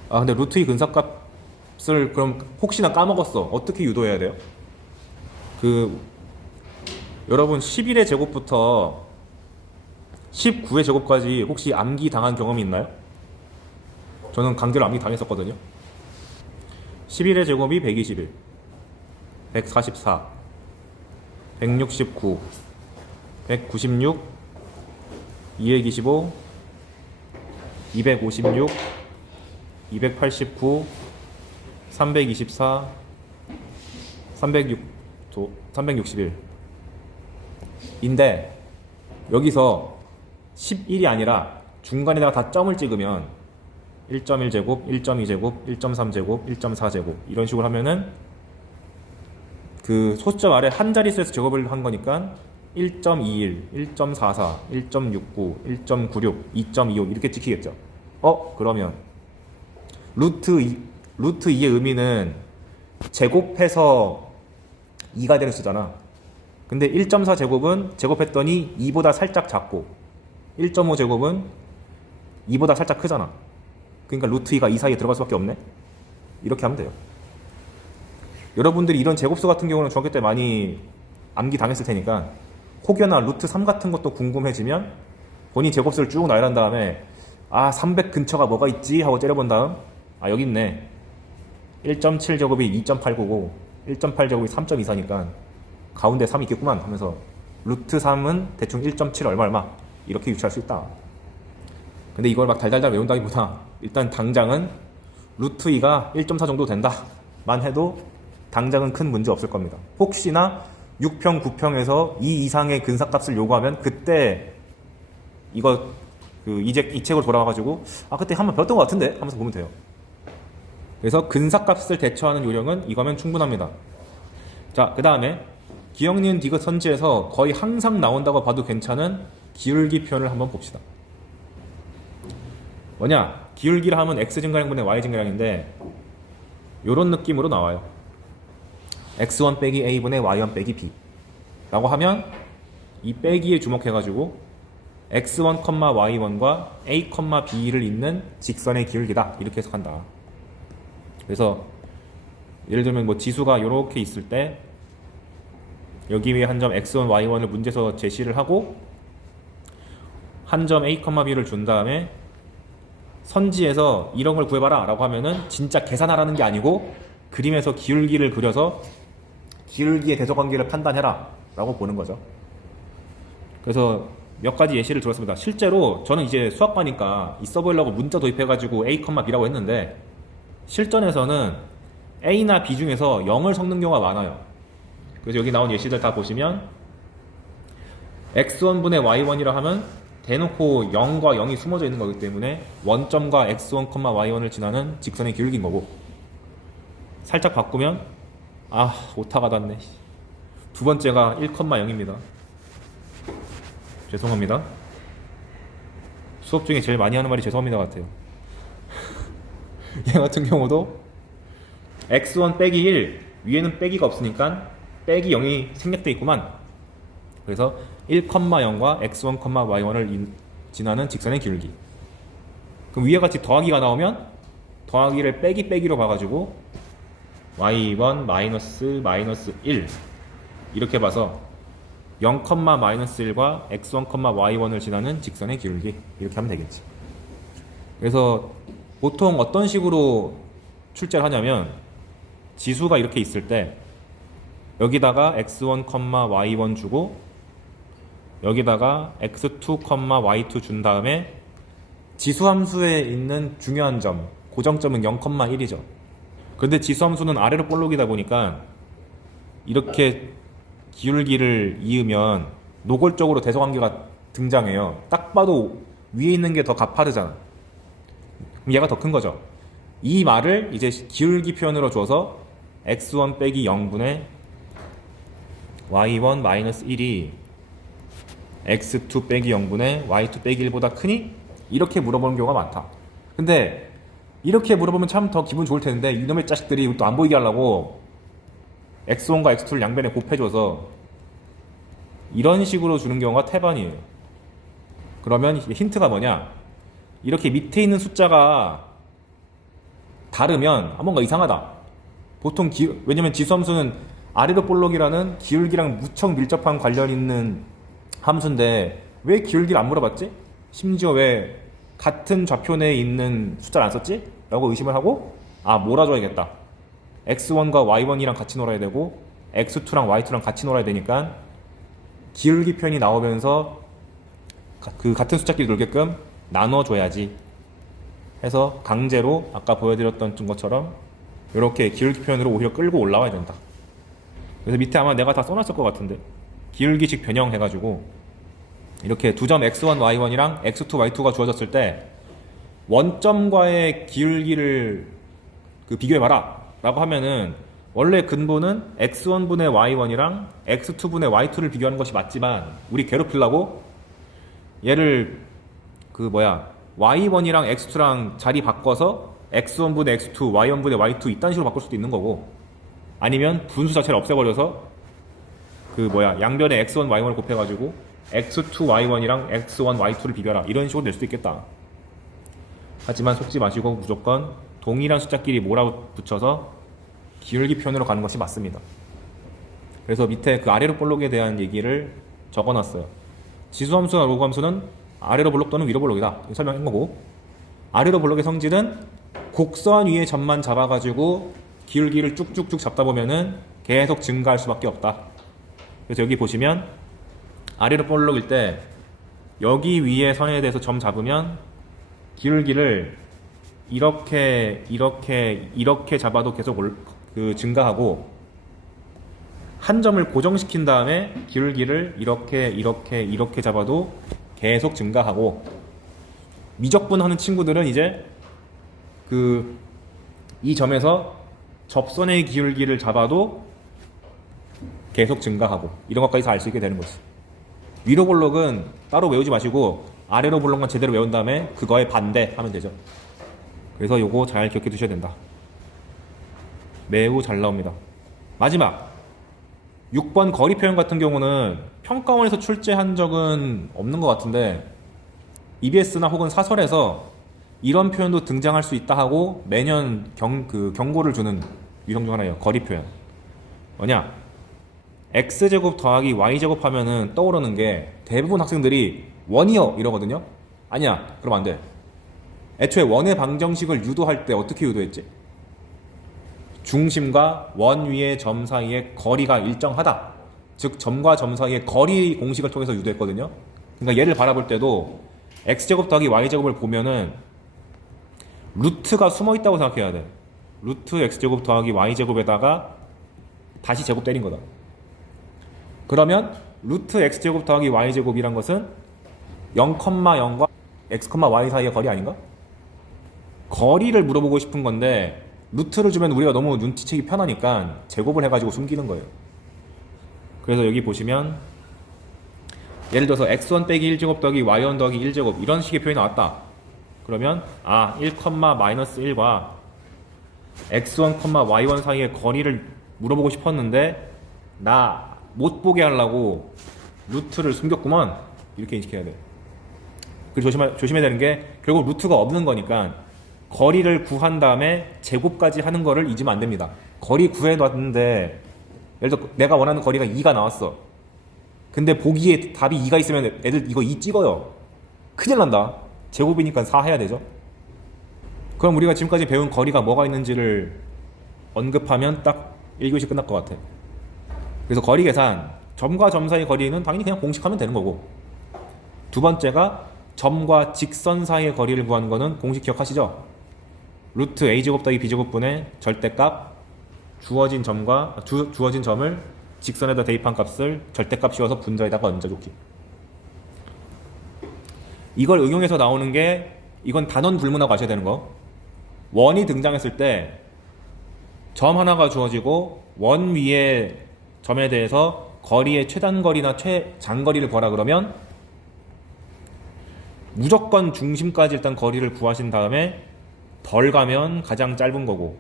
아 근데 루트 2 근사값을 그럼 혹시나 까먹었어. 어떻게 유도해야 돼요? 여러분 11의 제곱부터 19의 제곱까지 혹시 암기 당한 경험이 있나요? 저는 강제로 암기 당했었거든요. 11의 제곱이 121, 144, 169, 196, 225, 256, 289, 324, 361 인데 여기서 11이 아니라 중간에다가 다 점을 찍으면 1.1제곱, 1.2제곱, 1.3제곱, 1.4제곱 이런 식으로 하면은 그 소수점 아래 한 자릿수에서 제곱을 한 거니까 1.21, 1.44, 1.69, 1.96, 2.25 이렇게 찍히겠죠. 그러면 루트 2의 의미는 제곱해서 2가 되는 수잖아. 근데 1.4 제곱은 제곱했더니 2보다 살짝 작고 1.5 제곱은 2보다 살짝 크잖아. 그러니까 루트 2가 이 사이에 들어갈 수밖에 없네. 이렇게 하면 돼요. 여러분들이 이런 제곱수 같은 경우는 중학교 때 많이 암기 당했을 테니까 혹여나 루트 3 같은 것도 궁금해지면 본인 제곱수를 쭉 나열한 다음에 300 근처가 뭐가 있지 하고 째려본 다음 여기 있네. 1.7 제곱이 2.899, 1.8 제곱이 3.24니까 가운데 3이 있겠구만 하면서 루트 3은 대충 1.7 얼마 이렇게 유추할 수 있다. 근데 이걸 막 달달달 외운다기보다 일단 당장은 루트 2가 1.4 정도 된다만 해도 당장은 큰 문제 없을 겁니다. 혹시나 6평, 9평에서 2 이상의 근사값을 요구하면 그때 이거 이 책으로 돌아와가지고 그때 한번 배웠던 것 같은데 하면서 보면 돼요. 그래서 근사값을 대처하는 요령은 이거면 충분합니다. 자, 그 다음에 기역, 니은, 디귿 선지에서 거의 항상 나온다고 봐도 괜찮은 기울기 표현을 한번 봅시다. 뭐냐? 기울기라 하면 x 증가량분의 y 증가량인데 요런 느낌으로 나와요. x1 빼기 a분의 y1 빼기 b 라고 하면 이 빼기에 주목해가지고 x1, y1과 a, b를 잇는 직선의 기울기다 이렇게 해석한다. 그래서 예를 들면 지수가 이렇게 있을 때 여기 위에 한 점 x1, y1을 문제에서 제시를 하고 한 점 a, b를 준 다음에 선지에서 이런 걸 구해봐라 라고 하면은 진짜 계산하라는 게 아니고 그림에서 기울기를 그려서 기울기의 대조관계를 판단해라 라고 보는 거죠. 그래서 몇 가지 예시를 들었습니다. 실제로 저는 이제 수학과니까 있어 보이려고 문자 도입해가지고 a, b라고 했는데 실전에서는 a나 b 중에서 0을 섞는 경우가 많아요. 그래서 여기 나온 예시들 다 보시면 x1분의 y1이라 하면 대놓고 0과 0이 숨어져 있는 거기 때문에 원점과 x1, y1을 지나는 직선의 기울기인 거고 살짝 바꾸면 오타가 닿네. 두 번째가 1, 0입니다. 죄송합니다. 수업 중에 제일 많이 하는 말이 죄송합니다 같아요. 얘 같은 경우도 x1 빼기 1 위에는 빼기가 없으니까 빼기 0이 생략되어 있구만. 그래서 1, 0과 x1, y1을 지나는 직선의 기울기. 그럼 위에 같이 더하기가 나오면 더하기를 빼기로 봐가지고 y1 마이너스 1 이렇게 봐서 0,-1과 x1, y1을 지나는 직선의 기울기 이렇게 하면 되겠지. 그래서 보통 어떤 식으로 출제를 하냐면 지수가 이렇게 있을 때 여기다가 x1, y1 주고 여기다가 x2, y2 준 다음에 지수함수에 있는 중요한 점, 고정점은 0,1이죠. 그런데 지수함수는 아래로 볼록이다 보니까 이렇게 기울기를 이으면 노골적으로 대소관계가 등장해요. 딱 봐도 위에 있는 게 더 가파르잖아. 그럼 얘가 더 큰 거죠. 이 말을 이제 기울기 표현으로 줘서 x1 빼기 0분의 y1 마이너스 1이 x2 빼기 0분의 y2 빼기 1보다 크니? 이렇게 물어보는 경우가 많다. 근데 이렇게 물어보면 참 더 기분 좋을 텐데 이놈의 자식들이 또 안 보이게 하려고 x1과 x2를 양변에 곱해줘서 이런 식으로 주는 경우가 태반이에요. 그러면 힌트가 뭐냐? 이렇게 밑에 있는 숫자가 다르면 뭔가 이상하다. 보통 왜냐면 지수함수는 아래로 볼록이라는 기울기랑 무척 밀접한 관련 있는 함수인데 왜 기울기를 안 물어봤지? 심지어 왜 같은 좌표 내에 있는 숫자를 안 썼지? 라고 의심을 하고 몰아줘야겠다. x1과 y1이랑 같이 놀아야 되고 x2랑 y2랑 같이 놀아야 되니까 기울기 표현이 나오면서 그 같은 숫자끼리 놀게끔 나눠줘야지 해서 강제로 아까 보여드렸던 것처럼 이렇게 기울기 표현으로 오히려 끌고 올라와야 된다. 그래서 밑에 아마 내가 다 써놨을 것 같은데 기울기식 변형 해가지고 이렇게 두 점 x1, y1이랑 x2, y2가 주어졌을 때 원점과의 기울기를 비교해봐라 라고 하면은 원래 근본은 x1분의 y1이랑 x2분의 y2를 비교하는 것이 맞지만 우리 괴롭히려고 얘를 y1이랑 x2랑 자리 바꿔서 x1분의 x2, y1분의 y2 이딴 식으로 바꿀 수도 있는 거고 아니면 분수 자체를 없애버려서 양변에 x1, y1을 곱해가지고 x2, y1이랑 x1, y2를 비교하라 이런 식으로 낼 수도 있겠다. 하지만 속지 마시고 무조건 동일한 숫자끼리 몰아붙여서 기울기 표현으로 가는 것이 맞습니다. 그래서 밑에 그 아래로 볼록에 대한 얘기를 적어놨어요. 지수함수나 로그함수는 아래로 볼록 또는 위로 볼록이다 설명한 거고 아래로 볼록의 성질은 곡선 위에 점만 잡아가지고 기울기를 쭉쭉쭉 잡다 보면은 계속 증가할 수밖에 없다. 그래서 여기 보시면 아래로 볼록일 때 여기 위에 선에 대해서 점 잡으면 기울기를 이렇게 잡아도 계속 증가하고 한 점을 고정시킨 다음에 기울기를 이렇게 잡아도 계속 증가하고 미적분하는 친구들은 이제 이 점에서 접선의 기울기를 잡아도 계속 증가하고 이런 것까지 알 수 있게 되는 거지. 위로 볼록은 따로 외우지 마시고 아래로 볼록만 제대로 외운 다음에 그거에 반대 하면 되죠. 그래서 요거 잘 기억해 두셔야 된다. 매우 잘 나옵니다. 마지막 6번 거리 표현 같은 경우는 평가원에서 출제한 적은 없는 것 같은데 EBS나 혹은 사설에서 이런 표현도 등장할 수 있다 하고 매년 경고를 주는 유형 중 하나예요. 거리 표현. 뭐냐? x제곱 더하기 y제곱 하면은 떠오르는 게 대부분 학생들이 원이요 이러거든요. 아니야, 그럼 안 돼. 애초에 원의 방정식을 유도할 때 어떻게 유도했지? 중심과 원 위의 점 사이의 거리가 일정하다. 즉 점과 점 사이의 거리 공식을 통해서 유도했거든요. 그러니까 얘를 바라볼 때도 x제곱 더하기 y제곱을 보면은 루트가 숨어 있다고 생각해야 돼. 루트 x제곱 더하기 y제곱에다가 다시 제곱 때린 거다. 그러면 루트 x제곱 더하기 y제곱이란 것은 0,0과 x, y 사이의 거리 아닌가? 거리를 물어보고 싶은 건데 루트를 주면 우리가 너무 눈치채기 편하니까 제곱을 해가지고 숨기는 거예요. 그래서 여기 보시면 예를 들어서 x1 빼기 1제곱 더하기 y1 더하기 1제곱 이런 식의 표현이 나왔다. 그러면 1, 마이너스 1과 x1, y1 사이의 거리를 물어보고 싶었는데 나 못 보게 하려고 루트를 숨겼구먼 이렇게 인식해야 돼. 그리고 조심해야 되는 게 결국 루트가 없는 거니까 거리를 구한 다음에 제곱까지 하는 거를 잊으면 안 됩니다. 거리 구해놨는데 예를 들어 내가 원하는 거리가 2가 나왔어. 근데 보기에 답이 2가 있으면 애들 이거 2 찍어요. 큰일 난다. 제곱이니까 4 해야 되죠. 그럼 우리가 지금까지 배운 거리가 뭐가 있는지를 언급하면 딱 1교시 끝날 것 같아. 그래서 거리 계산, 점과 점 사이 거리는 당연히 그냥 공식하면 되는 거고, 두 번째가 점과 직선 사이의 거리를 구하는 거는 공식 기억하시죠? 루트 a제곱 더하기 b제곱분의 절대값, 주어진 점을 직선에다 대입한 값을 절대값 씌워서 분자에다가 얹어줬기. 이걸 응용해서 나오는 게, 이건 단원 불문하고 아셔야 되는 거, 원이 등장했을 때 점 하나가 주어지고 원 위에 점에 대해서 거리의 최단거리나 최장거리를 구하라 그러면 무조건 중심까지 일단 거리를 구하신 다음에 덜 가면 가장 짧은 거고,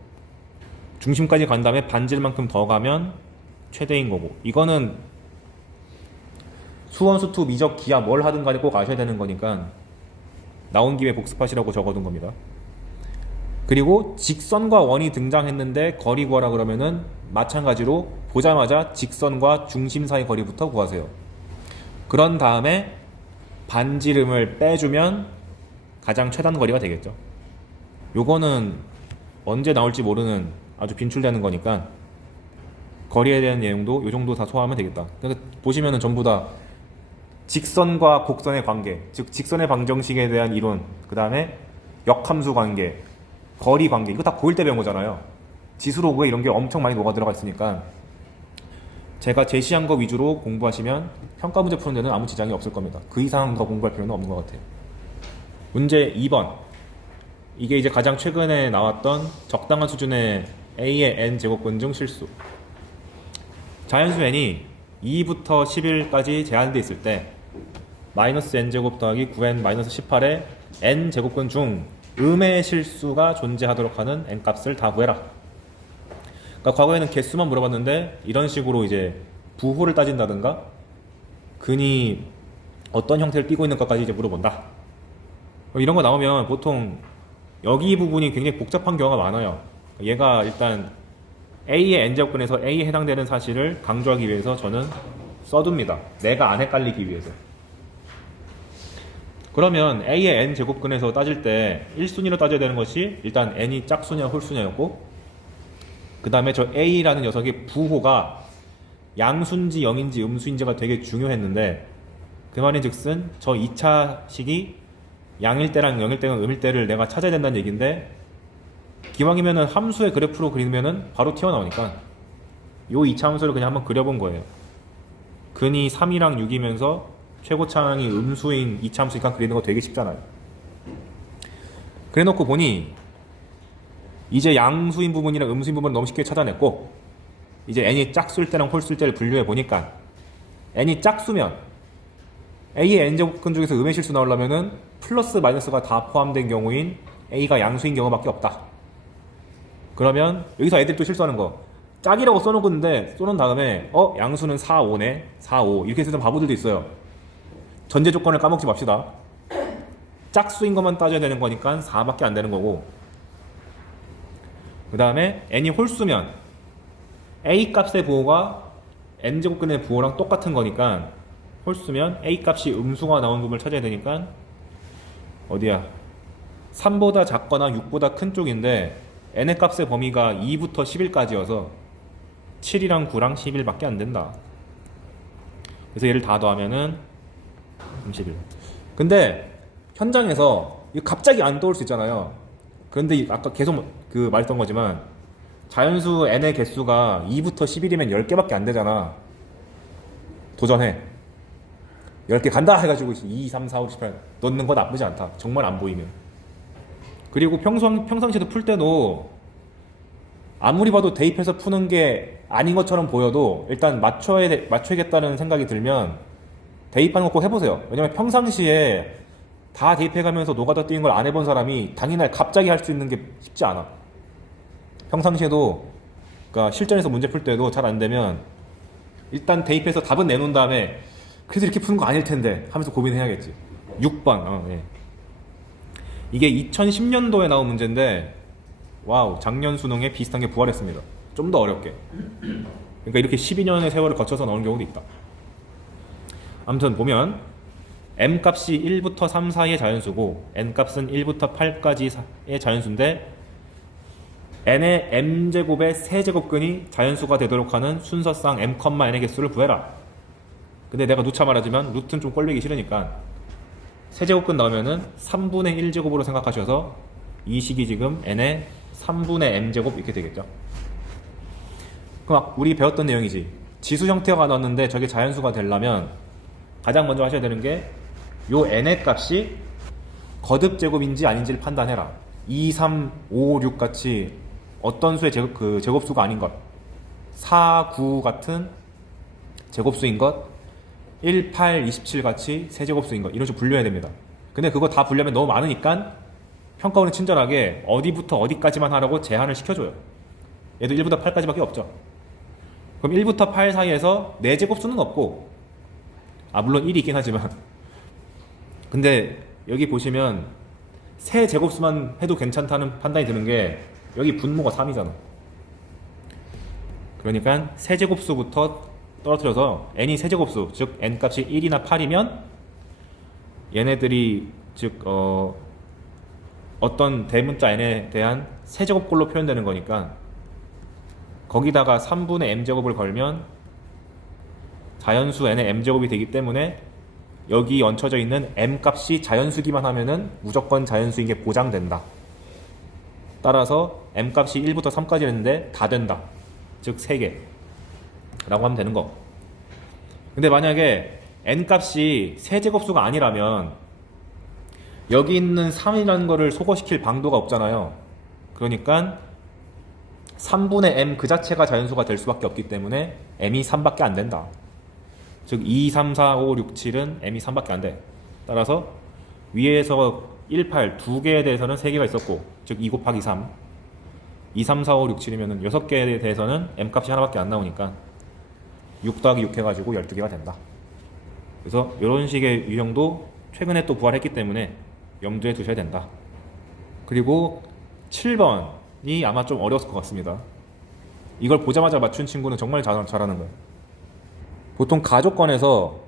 중심까지 간 다음에 반질만큼 더 가면 최대인 거고, 이거는 수원, 수투, 미적, 기하 뭘 하든 간에 꼭 아셔야 되는 거니까 나온 김에 복습하시라고 적어둔 겁니다. 그리고 직선과 원이 등장했는데 거리 구하라 그러면은 마찬가지로 보자마자 직선과 중심 사이 거리부터 구하세요. 그런 다음에 반지름을 빼주면 가장 최단 거리가 되겠죠. 요거는 언제 나올지 모르는 아주 빈출되는 거니까 거리에 대한 내용도 요 정도 다 소화하면 되겠다. 그러니까 보시면은 전부 다 직선과 곡선의 관계, 즉 직선의 방정식에 대한 이론, 그 다음에 역함수 관계, 거리 관계, 이거 다 고1 때 배운 거잖아요. 지수로그에 이런 게 엄청 많이 녹아 들어가 있으니까 제가 제시한 거 위주로 공부하시면 평가 문제 푸는 데는 아무 지장이 없을 겁니다. 그 이상 더 공부할 필요는 없는 것 같아요. 문제 2번. 이게 이제 가장 최근에 나왔던 적당한 수준의 a의 n 제곱근 중 실수. 자연수 n이 2부터 11까지 제한되어 있을 때 마이너스 n제곱 더하기 9n 마이너스 18의 n 제곱근 중 음의 실수가 존재하도록 하는 n값을 다 구해라. 그러니까 과거에는 개수만 물어봤는데 이런 식으로 이제 부호를 따진다든가 근이 어떤 형태를 띠고 있는 것까지 이제 물어본다. 이런 거 나오면 보통 여기 부분이 굉장히 복잡한 경우가 많아요. 얘가 일단 A의 n제곱근에서 A에 해당되는 사실을 강조하기 위해서 저는 써둡니다. 내가 안 헷갈리기 위해서. 그러면 A의 n제곱근에서 따질 때 1순위로 따져야 되는 것이 일단 n이 짝수냐 홀수냐였고, 그 다음에 저 A라는 녀석의 부호가 양수인지 영인지 음수인지가 되게 중요했는데, 그 말인 즉슨 저 2차 식이 양일 때랑 영일 때랑 음일 때를 내가 찾아야 된다는 얘기인데, 기왕이면은 함수의 그래프로 그리면은 바로 튀어나오니까 요 2차 함수를 그냥 한번 그려본 거예요. 근이 3이랑 6이면서 최고차항이 음수인 2차 함수니까 그리는 거 되게 쉽잖아요. 그래 놓고 보니 이제 양수인 부분이랑 음수인 부분을 너무 쉽게 찾아냈고, 이제 n이 짝수일 때랑 홀수일 때를 분류해 보니까 n이 짝수면 a의 n제곱근 중에서 음의 실수 나오려면은 플러스 마이너스가 다 포함된 경우인 a가 양수인 경우밖에 없다. 그러면 여기서 애들이 또 실수하는 거, 짝이라고 써놓는데 쏘는 다음에 양수는 4, 5네 4, 5 이렇게 쓰던 바보들도 있어요. 전제 조건을 까먹지 맙시다. 짝수인 것만 따져야 되는 거니까 4밖에 안 되는 거고, 그 다음에 n이 홀수면 a 값의 부호가 n제곱근의 부호랑 똑같은 거니까 홀수면 a 값이 음수가 나온 부분을 찾아야 되니까 어디야, 3보다 작거나 6보다 큰 쪽인데 n의 값의 범위가 2부터 11까지여서 7이랑 9랑 11밖에 안 된다. 그래서 얘를 다 더하면은 31. 근데 현장에서 이거 갑자기 안 떠올 수 있잖아요. 그런데 아까 계속 말했던 거지만 자연수 n의 개수가 2부터 11이면 10개밖에 안 되잖아. 도전해. 10개 간다 해가지고 2, 3, 4, 5, 18 넣는 거 나쁘지 않다. 정말 안 보이면. 그리고 평상시에도 풀 때도 아무리 봐도 대입해서 푸는 게 아닌 것처럼 보여도 일단 맞춰야겠다는 생각이 들면 대입하는 거 꼭 해보세요. 왜냐면 평상시에 다 대입해가면서 노가다 뛰는 걸 안 해본 사람이 당일날 갑자기 할 수 있는 게 쉽지 않아. 평상시에도, 그러니까 실전에서 문제 풀 때도 잘 안 되면 일단 대입해서 답은 내놓은 다음에 그래서 이렇게 푸는 거 아닐 텐데 하면서 고민해야겠지. 6번. 예. 이게 2010년도에 나온 문제인데 와우, 작년 수능에 비슷한 게 부활했습니다. 좀 더 어렵게. 그러니까 이렇게 12년의 세월을 거쳐서 나오는 경우도 있다. 아무튼 보면 m 값이 1부터 3 사이의 자연수고 n 값은 1부터 8까지의 자연수인데 n의 m제곱의 세제곱근이 자연수가 되도록 하는 순서상 m, n의 개수를 구해라. 근데 내가 누차 말하지만 루트는 좀 꼴리기 싫으니까 세제곱근 나오면은 3분의 1제곱으로 생각하셔서 이 식이 지금 n의 3분의 m제곱 이렇게 되겠죠. 그럼 우리 배웠던 내용이지. 지수 형태가 나왔는데 저게 자연수가 되려면 가장 먼저 하셔야 되는 게 요 n의 값이 거듭제곱인지 아닌지를 판단해라. 2, 3, 5, 6 같이 어떤 수의 제곱수가 아닌 것, 4, 9 같은 제곱수인 것, 1, 8, 27 같이 세제곱수인 것, 이런 식으로 분류해야 됩니다. 근데 그거 다 분류하면 너무 많으니까 평가원은 친절하게 어디부터 어디까지만 하라고 제한을 시켜줘요. 얘도 1부터 8까지밖에 없죠. 그럼 1부터 8 사이에서 4제곱수는 없고, 물론 1이 있긴 하지만, 근데 여기 보시면 세 제곱수만 해도 괜찮다는 판단이 드는 게 여기 분모가 3이잖아. 그러니까 세제곱수부터 떨어뜨려서 n이 세제곱수, 즉 n 값이 1이나 8이면 얘네들이 즉 어떤 대문자 n에 대한 세제곱꼴로 표현되는 거니까 거기다가 3분의 m제곱을 걸면 자연수 n의 m제곱이 되기 때문에 여기 얹혀져 있는 m 값이 자연수기만 하면은 무조건 자연수인 게 보장된다. 따라서 m 값이 1부터 3까지 했는데 다 된다. 즉 3개 라고 하면 되는 거. 근데 만약에 n 값이 세제곱수가 아니라면 여기 있는 3이라는 거를 소거시킬 방도가 없잖아요. 그러니까 3분의 m 그 자체가 자연수가 될 수밖에 없기 때문에 m이 3밖에 안 된다. 즉 2, 3, 4, 5, 6, 7은 m이 3밖에 안 돼. 따라서 위에서 1, 8 두 개에 대해서는 3개가 있었고, 즉 2 곱하기 3, 2, 3, 4, 5, 6, 7이면 6개에 대해서는 m 값이 하나밖에 안 나오니까 6 더하기 6 해가지고 12개가 된다. 그래서 이런 식의 유형도 최근에 또 부활했기 때문에 염두에 두셔야 된다. 그리고 7번이 아마 좀 어려웠을 것 같습니다. 이걸 보자마자 맞춘 친구는 정말 잘하는 거예요. 보통 가조건에서,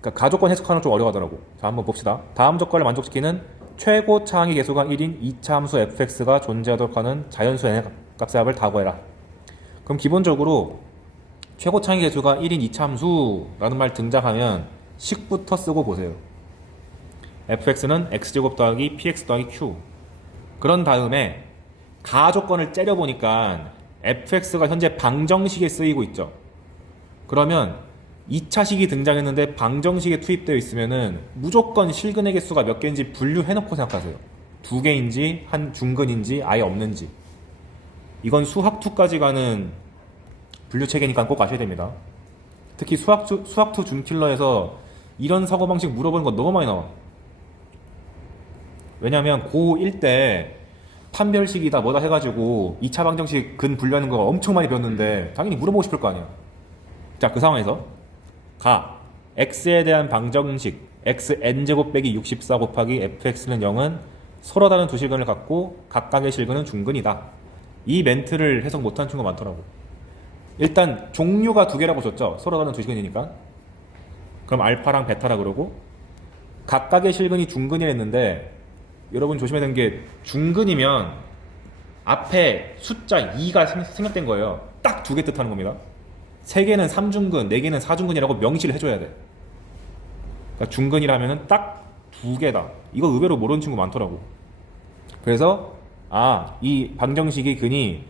그러니까 가조건 해석하는 건 좀 어려워하더라고. 자, 한번 봅시다. 다음 조건을 만족시키는 최고 차항의 개수가 1인 2차 함수 fx가 존재하도록 하는 자연수 n의 값의 합을 다 구해라. 그럼 기본적으로 최고 차항의 개수가 1인 2차 함수라는 말 등장하면 식부터 쓰고 보세요. fx는 x제곱 더하기 px 더하기 q. 그런 다음에 가조건을 째려보니까 fx가 현재 방정식에 쓰이고 있죠. 그러면 2차식이 등장했는데 방정식에 투입되어 있으면은 무조건 실근의 개수가 몇 개인지 분류해놓고 생각하세요. 2개인지 한 중근인지 아예 없는지. 이건 수학2까지 가는 분류체계니까 꼭 아셔야 됩니다. 특히 수학2 준킬러에서 이런 사고방식 물어보는 거 너무 많이 나와. 왜냐면 고1 때 판별식이다 뭐다 해가지고 2차 방정식 근 분류하는 거 엄청 많이 배웠는데 당연히 물어보고 싶을 거 아니야. 자, 그 상황에서 x에 대한 방정식 xn제곱 빼기 64 곱하기 fx는 0은 서로 다른 두 실근을 갖고 각각의 실근은 중근이다. 이 멘트를 해석 못하는 친구가 많더라고. 일단 종류가 두 개라고 줬죠. 서로 다른 두 실근이니까. 그럼 알파랑 베타라 그러고 각각의 실근이 중근이라 했는데 여러분 조심해야 되는 게 중근이면 앞에 숫자 2가 생략된 거예요. 딱 두 개 뜻하는 겁니다. 3개는 3중근, 4개는 4중근이라고 명시를 해줘야 돼. 그러니까 중근이라면 딱 2개다. 이거 의외로 모르는 친구 많더라고. 그래서 이 방정식의 근이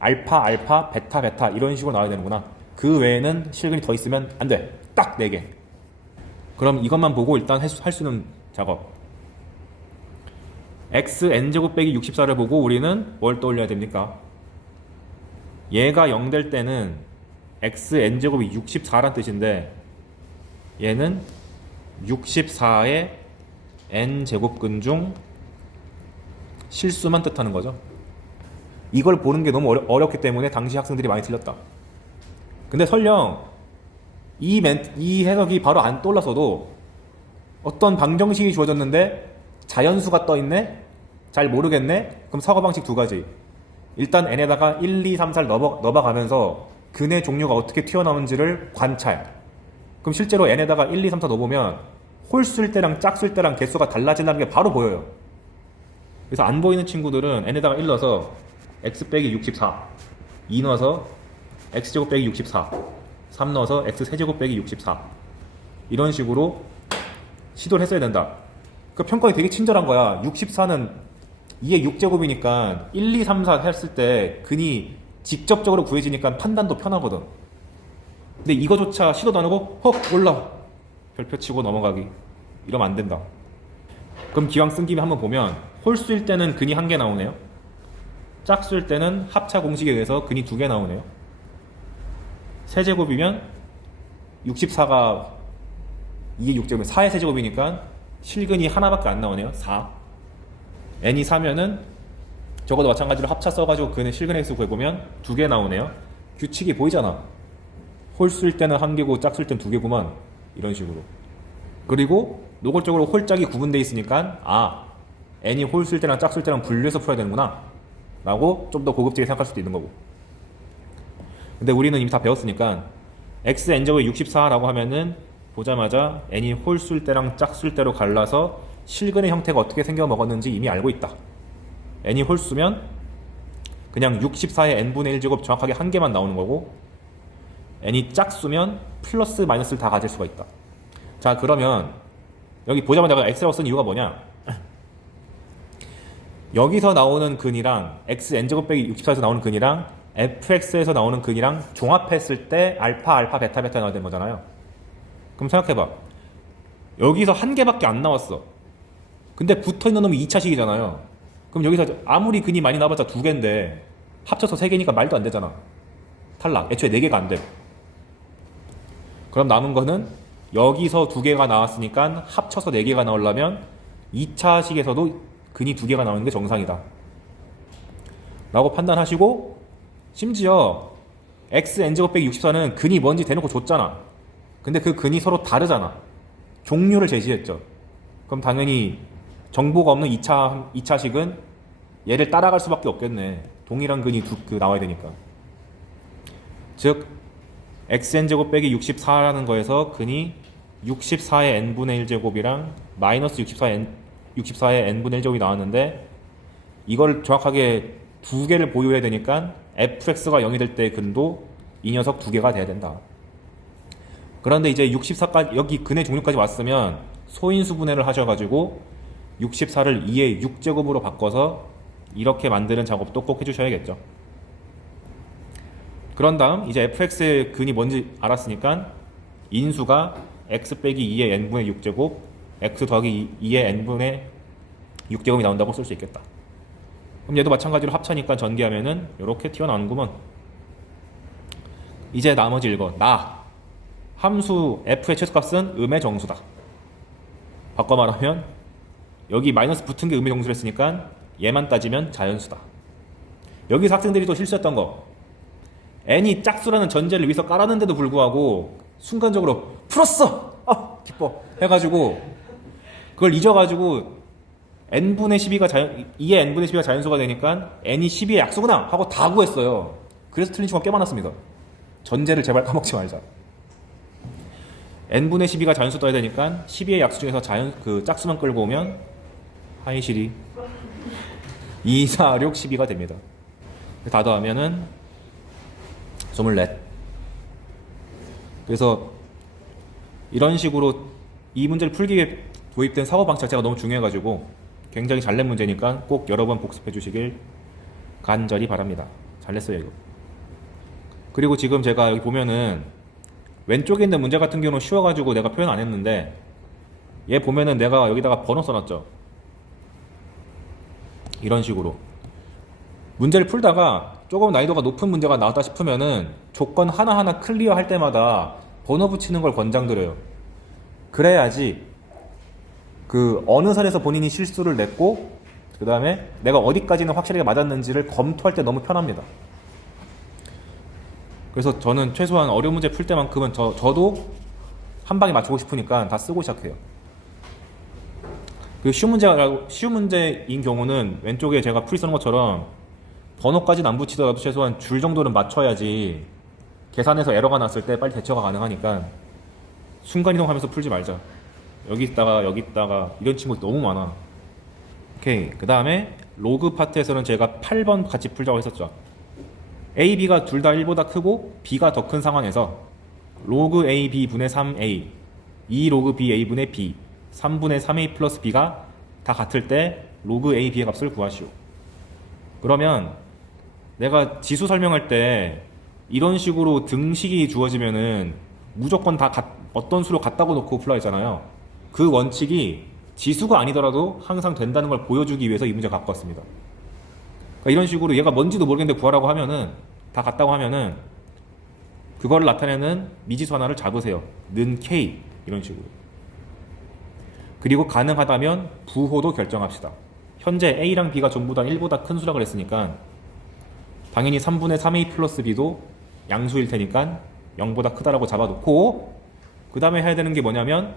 알파, 베타 이런 식으로 나와야 되는구나. 그 외에는 실근이 더 있으면 안 돼. 딱 4개. 그럼 이것만 보고 일단 할 수 있는 작업. xn제곱 빼기 64를 보고 우리는 뭘 떠올려야 됩니까? 얘가 0 될 때는 xn제곱이 64란 뜻인데 얘는 64의 n제곱근 중 실수만 뜻하는 거죠. 이걸 보는 게 너무 어렵기 때문에 당시 학생들이 많이 틀렸다. 근데 설령 이 해석이 바로 안 떠올랐어도 어떤 방정식이 주어졌는데 자연수가 떠있네? 잘 모르겠네? 그럼 사고방식 두 가지. 일단 n에다가 1, 2, 3, 4를 넣어가면서 근의 종류가 어떻게 튀어나오는지를 관찰. 그럼 그럼 실제로 n에다가 1, 2, 3, 4 넣어보면 홀 쓸 때랑 짝 쓸 때랑 개수가 달라진다는 게 바로 보여요. 그래서 안 보이는 친구들은 n에다가 1 넣어서 x 빼기 64, 2 넣어서 x제곱 빼기 64, 3 넣어서 x세제곱 빼기 64 이런 식으로 시도를 했어야 된다. 그 평가가 되게 친절한 거야. 64는 2의 6제곱이니까 1, 2, 3, 4 했을 때 근이 직접적으로 구해지니까 판단도 편하거든. 근데 이거조차 시도도 안 하고 몰라 별표 치고 넘어가기 이러면 안 된다. 그럼 기왕 쓴 김에 한번 보면 홀수일 때는 근이 1개 나오네요. 짝수일 때는 합차 공식에 의해서 근이 2개 나오네요. 세제곱이면 64가 2의 6제곱이면 4의 세제곱이니까 실근이 하나밖에 안 나오네요. 4. n이 4면은 적어도 마찬가지로 합차 써가지고 근의 실근의 수 구해보면 2개 나오네요. 규칙이 보이잖아. 홀수일 때는 1개고 짝수일 때는 2개구만. 이런 식으로. 그리고 노골적으로 홀짝이 구분되어 있으니까 n이 홀수일 때랑 짝수일 때랑 분류해서 풀어야 되는구나 라고 좀 더 고급지게 생각할 수도 있는 거고. 근데 우리는 이미 다 배웠으니까 x n제곱이 64라고 하면은 보자마자 n이 홀수일 때랑 짝수일 때로 갈라서 실근의 형태가 어떻게 생겨 먹었는지 이미 알고 있다. n이 홀수면 그냥 64의 n분의 1제곱 정확하게 1개만 나오는 거고, n이 짝수면 플러스 마이너스를 다 가질 수가 있다. 자, 그러면 여기 보자마자 내가 x라고 쓴 이유가 뭐냐? 여기서 나오는 근이랑 x n제곱 빼기 64에서 나오는 근이랑 fx에서 나오는 근이랑 종합했을 때 알파, 베타 나와야 되는 거잖아요. 그럼 생각해봐. 여기서 1개밖에 안 나왔어. 근데 붙어있는 놈이 2차식이잖아요. 그럼 여기서 아무리 근이 많이 나와봤자 2개인데 합쳐서 3개니까 말도 안 되잖아. 탈락. 애초에 4개가 안 돼. 그럼 남은 거는 여기서 2개가 나왔으니까 합쳐서 4개가 나오려면 2차식에서도 근이 2개가 나오는 게 정상이다 라고 판단하시고, 심지어 x n제곱 빼기 64는 근이 뭔지 대놓고 줬잖아. 근데 그 근이 서로 다르잖아. 종류를 제시했죠. 그럼 당연히 정보가 없는 2차식은 얘를 따라갈 수밖에 없겠네. 동일한 근이 나와야 되니까. 즉 xn제곱 빼기 64라는 거에서 근이 64의 n분의 1제곱이랑 마이너스 64의 n분의 1제곱이 나왔는데, 이걸 정확하게 2개를 보유해야 되니까 fx가 0이 될 때 근도 이 녀석 2개가 돼야 된다. 그런데 이제 64까지 여기 근의 종류까지 왔으면 소인수분해를 하셔가지고 64를 2의 6제곱으로 바꿔서 이렇게 만드는 작업도 꼭 해주셔야겠죠. 그런 다음 이제 fx의 근이 뭔지 알았으니까 인수가 x 빼기 2의 n분의 6제곱 x 더하기 2의 n분의 6제곱이 나온다고 쓸 수 있겠다. 그럼 얘도 마찬가지로 합차니까 전개하면은 이렇게 튀어나오는구먼. 이제 나머지 읽어. 함수 f의 최소값은 음의 정수다. 바꿔 말하면 여기 마이너스 붙은 게 음의 정수를 했으니까 얘만 따지면 자연수다. 여기서 학생들이 또 실수했던 거, n이 짝수라는 전제를 위해서 깔았는데도 불구하고 순간적으로 풀었어! 기뻐! 해가지고 그걸 잊어가지고 n분의 12가 2의 n분의 12가 자연수가 되니까 n이 12의 약수구나! 하고 다 구했어요. 그래서 틀린 친구가 꽤 많았습니다. 전제를 제발 까먹지 말자. n분의 12가 자연수 떠야 되니까 12의 약수 중에서 짝수만 끌고 오면 하이시리 2, 4, 6, 12가 됩니다. 다 더하면은 24. 그래서 이런 식으로 이 문제를 풀기 위해 도입된 사고방식 자체가 너무 중요해가지고 굉장히 잘 낸 문제니까 꼭 여러 번 복습해 주시길 간절히 바랍니다. 잘 냈어요 이거. 그리고 지금 제가 여기 보면은 왼쪽에 있는 문제 같은 경우는 쉬워가지고 내가 표현 안 했는데, 얘 보면은 내가 여기다가 번호 써놨죠. 이런 식으로 문제를 풀다가 조금 난이도가 높은 문제가 나왔다 싶으면은 조건 하나하나 클리어 할 때마다 번호 붙이는 걸 권장드려요. 그래야지 어느 선에서 본인이 실수를 냈고 그 다음에 내가 어디까지는 확실하게 맞았는지를 검토할 때 너무 편합니다. 그래서 저는 최소한 어려운 문제 풀 때만큼은 저도 한 방에 맞추고 싶으니까 다 쓰고 시작해요. 그 쉬운 문제인 경우는 왼쪽에 제가 풀이 쓰는 것처럼 번호까지는 안 붙이더라도 최소한 줄 정도는 맞춰야지 계산해서 에러가 났을 때 빨리 대처가 가능하니까 순간이동하면서 풀지 말자. 여기 있다가 여기 있다가 이런 친구 너무 많아. 오케이. 그 다음에 로그 파트에서는 제가 8번 같이 풀자고 했었죠. A, B가 둘 다 1보다 크고 B가 더 큰 상황에서 로그 A, B 분의 3A 2 로그 B, A 분의 B 3분의 3A 플러스 B가 다 같을 때 로그 A, B의 값을 구하시오. 그러면 내가 지수 설명할 때 이런 식으로 등식이 주어지면은 무조건 다 어떤 수로 같다고 놓고 풀어야잖아요. 그 원칙이 지수가 아니더라도 항상 된다는 걸 보여주기 위해서 이 문제 갖고 왔습니다. 그러니까 이런 식으로 얘가 뭔지도 모르겠는데 구하라고 하면은 다 같다고 하면은 그거를 나타내는 미지수 하나를 잡으세요. 는 K 이런 식으로. 그리고 가능하다면 부호도 결정합시다. 현재 A랑 B가 전부 다 1보다 큰 수라고 했으니까 당연히 3분의 3A 플러스 B도 양수일 테니까 0보다 크다라고 잡아놓고 그 다음에 해야 되는 게 뭐냐면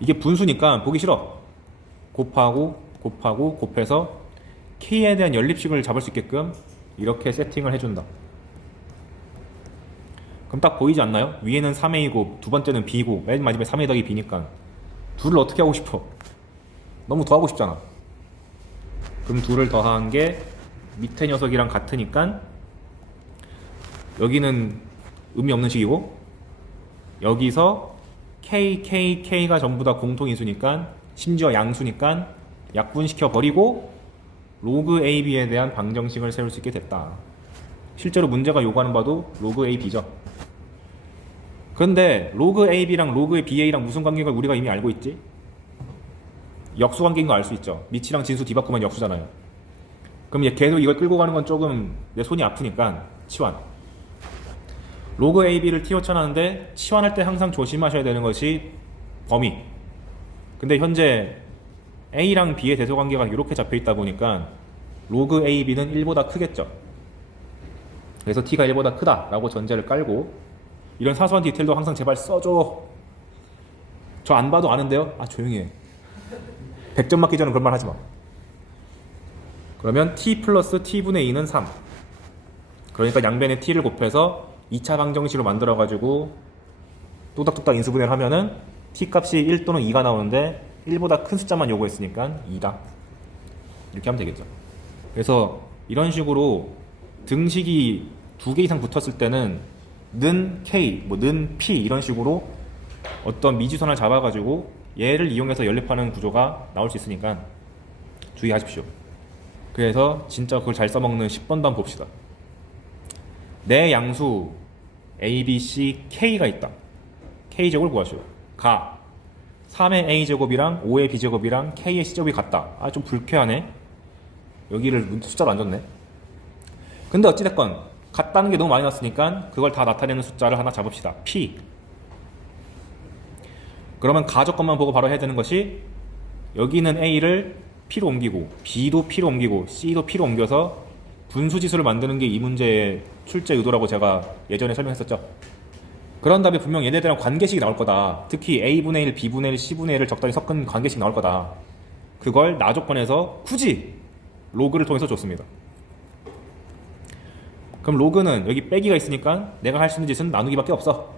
이게 분수니까 보기 싫어. 곱하고 곱하고 곱해서 K에 대한 연립식을 잡을 수 있게끔 이렇게 세팅을 해준다. 그럼 딱 보이지 않나요? 위에는 3A고 두 번째는 B고 맨 마지막에 3A 더하기 B니까 둘을 어떻게 하고 싶어? 너무 더하고 싶잖아. 그럼 둘을 더한 게 밑에 녀석이랑 같으니까 여기는 의미 없는 식이고 여기서 K, K, K가 전부 다 공통인수니까 심지어 양수니까 약분시켜 버리고 로그 AB에 대한 방정식을 세울 수 있게 됐다. 실제로 문제가 요구하는 바도 로그 AB죠. 그런데 로그 AB랑 로그 BA랑 무슨 관계가 우리가 이미 알고 있지? 역수 관계인 거 알 수 있죠. 미치랑 진수 뒤바꾸면 역수잖아요. 그럼 얘 계속 이걸 끌고 가는 건 조금 내 손이 아프니까 치환. 로그 AB를 T호천하는데 치환할 때 항상 조심하셔야 되는 것이 범위. 근데 현재 A랑 B의 대소관계가 이렇게 잡혀있다 보니까 로그 AB는 1보다 크겠죠. 그래서 T가 1보다 크다 라고 전제를 깔고 이런 사소한 디테일도 항상 제발 써줘. 저 안 봐도 아는데요? 아 조용히 해. 100점 맞기 전에 그런 말 하지 마. 그러면 T 플러스 T분의 2는 3. 그러니까 양변에 T를 곱해서 2차 방정식으로 만들어가지고 뚝딱뚝딱 인수분해를 하면은 T 값이 1 또는 2가 나오는데 1보다 큰 숫자만 요구했으니까 2다. 이렇게 하면 되겠죠. 그래서 이런 식으로 등식이 2개 이상 붙었을 때는 는 K, 는 P 이런 식으로 어떤 미지수 하나를 잡아가지고 얘를 이용해서 연립하는 구조가 나올 수 있으니까 주의하십시오. 그래서 진짜 그걸 잘 써먹는 10번도 한번 봅시다. 내 양수 A, B, C, K가 있다. K제곱을 구하시오. 가 3의 A제곱이랑 5의 B제곱이랑 K의 C제곱이 같다. 아 좀 불쾌하네. 여기를 숫자로 안 줬네. 근데 어찌됐건 같다는 게 너무 많이 났으니까 그걸 다 나타내는 숫자를 하나 잡읍시다. P. 그러면 가조건만 보고 바로 해야 되는 것이 여기는 A를 P로 옮기고 B도 P로 옮기고 C도 P로 옮겨서 분수지수를 만드는 게 이 문제의 출제 의도라고 제가 예전에 설명했었죠. 그런 다음에 분명 얘네들이랑 관계식이 나올 거다. 특히 A분의 1, B분의 1, C분의 1을 적당히 섞은 관계식이 나올 거다. 그걸 나조건에서 굳이 로그를 통해서 줬습니다. 그럼 로그는 여기 빼기가 있으니까 내가 할 수 있는 짓은 나누기밖에 없어.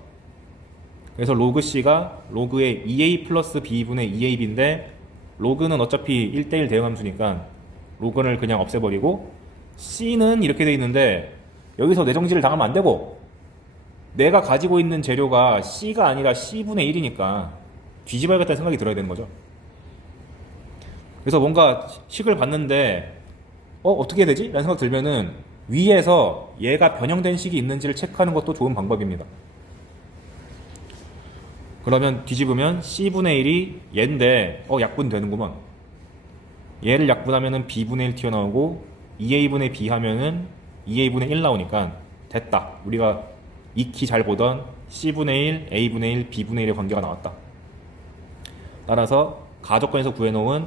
그래서 로그 C가 로그의 2A 플러스 B분의 2AB인데 로그는 어차피 1대1 대응함수니까 로그를 그냥 없애버리고 C는 이렇게 돼 있는데 여기서 내정지를 당하면 안 되고 내가 가지고 있는 재료가 C가 아니라 C분의 1이니까 뒤집어야겠다는 생각이 들어야 되는 거죠. 그래서 뭔가 식을 봤는데 어떻게 해야 되지? 라는 생각 들면은 위에서 얘가 변형된 식이 있는지를 체크하는 것도 좋은 방법입니다. 그러면 뒤집으면 C분의 1이 얘인데 약분 되는구먼. 얘를 약분하면은 B분의 1 튀어나오고 2A분의 B 하면은 2A분의 1 나오니까 됐다. 우리가 익히 잘 보던 C분의 1, A분의 1, B분의 1의 관계가 나왔다. 따라서 가조건에서 구해놓은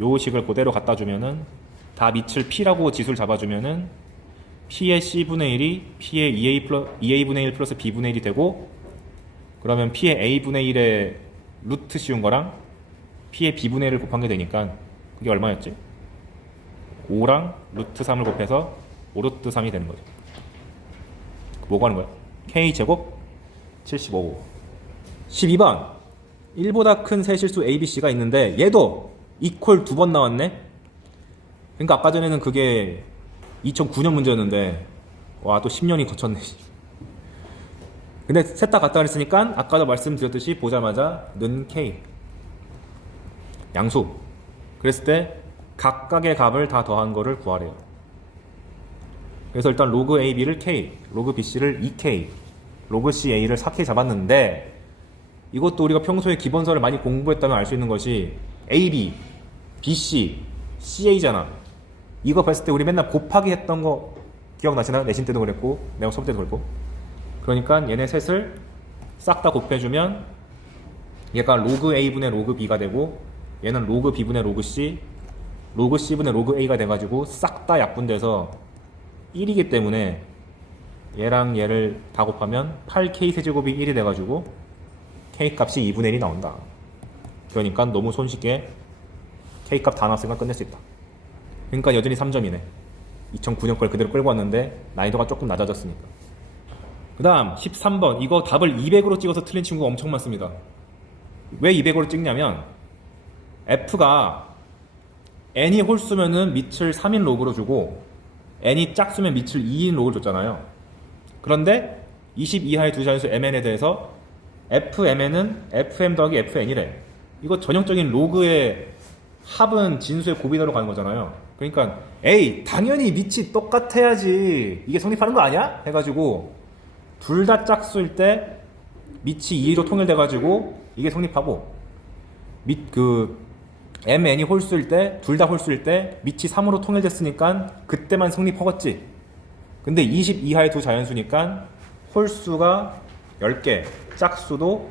요 식을 그대로 갖다 주면은 다 밑을 P라고 지수를 잡아주면은 P의 C분의 1이 P의 2A분의 1 플러스 B분의 1이 되고 그러면 P의 A분의 1의 루트 씌운 거랑 P의 B분의 1을 곱한 게 되니까 그게 얼마였지? 5랑 루트 3을 곱해서 5루트 3이 되는 거죠. 뭐 구하는 거야? K제곱 75. 12번 1보다 큰 세실수 ABC가 있는데 얘도 이퀄 2번 나왔네. 그러니까 아까 전에는 그게 2009년 문제였는데 와 또 10년이 거쳤네. 근데 셋 다 같다 그랬으니까 아까도 말씀드렸듯이 보자마자 는 K 양수. 그랬을 때 각각의 값을 다 더한 거를 구하래요. 그래서 일단 로그 AB를 K, 로그 BC를 2K, 로그 CA를 4K 잡았는데 이것도 우리가 평소에 기본서를 많이 공부했다면 알 수 있는 것이 AB, BC, CA잖아. 이거 봤을 때 우리 맨날 곱하기 했던 거 기억나시나요? 내신 때도 그랬고 내가 수업 때도 그랬고. 그러니까 얘네 셋을 싹 다 곱해주면 얘가 로그 A분의 로그 B가 되고 얘는 로그 B분의 로그 C, 로그 C분의 로그 A가 돼가지고 싹 다 약분돼서 1이기 때문에 얘랑 얘를 다 곱하면 8K 세제곱이 1이 돼가지고 K 값이 2분의 1이 나온다. 그러니까 너무 손쉽게 K 값 다 나왔으니까 끝낼 수 있다. 그러니까 여전히 3점이네. 2009년 걸 그대로 끌고 왔는데 난이도가 조금 낮아졌으니까. 그 다음 13번 이거 답을 200으로 찍어서 틀린 친구가 엄청 많습니다. 왜 200으로 찍냐면 F가 n이 홀수면은 밑을 3인 로그로 주고 n이 짝수면 밑을 2인 로그를 줬잖아요. 그런데 20 이하의 두 자연수 mn에 대해서 fmn은 fm 더하기 fn이래. 이거 전형적인 로그의 합은 진수의 곱이다로 가는 거잖아요. 그러니까 에이 당연히 밑이 똑같아야지 이게 성립하는 거 아니야? 해가지고 둘 다 짝수일 때 밑이 2로 통일돼가지고 이게 성립하고 mn이 홀수일 때 둘 다 홀수일 때 밑이 3으로 통일됐으니까 그때만 성립하겠지. 근데 20 이하의 두 자연수니까 홀수가 10개 짝수도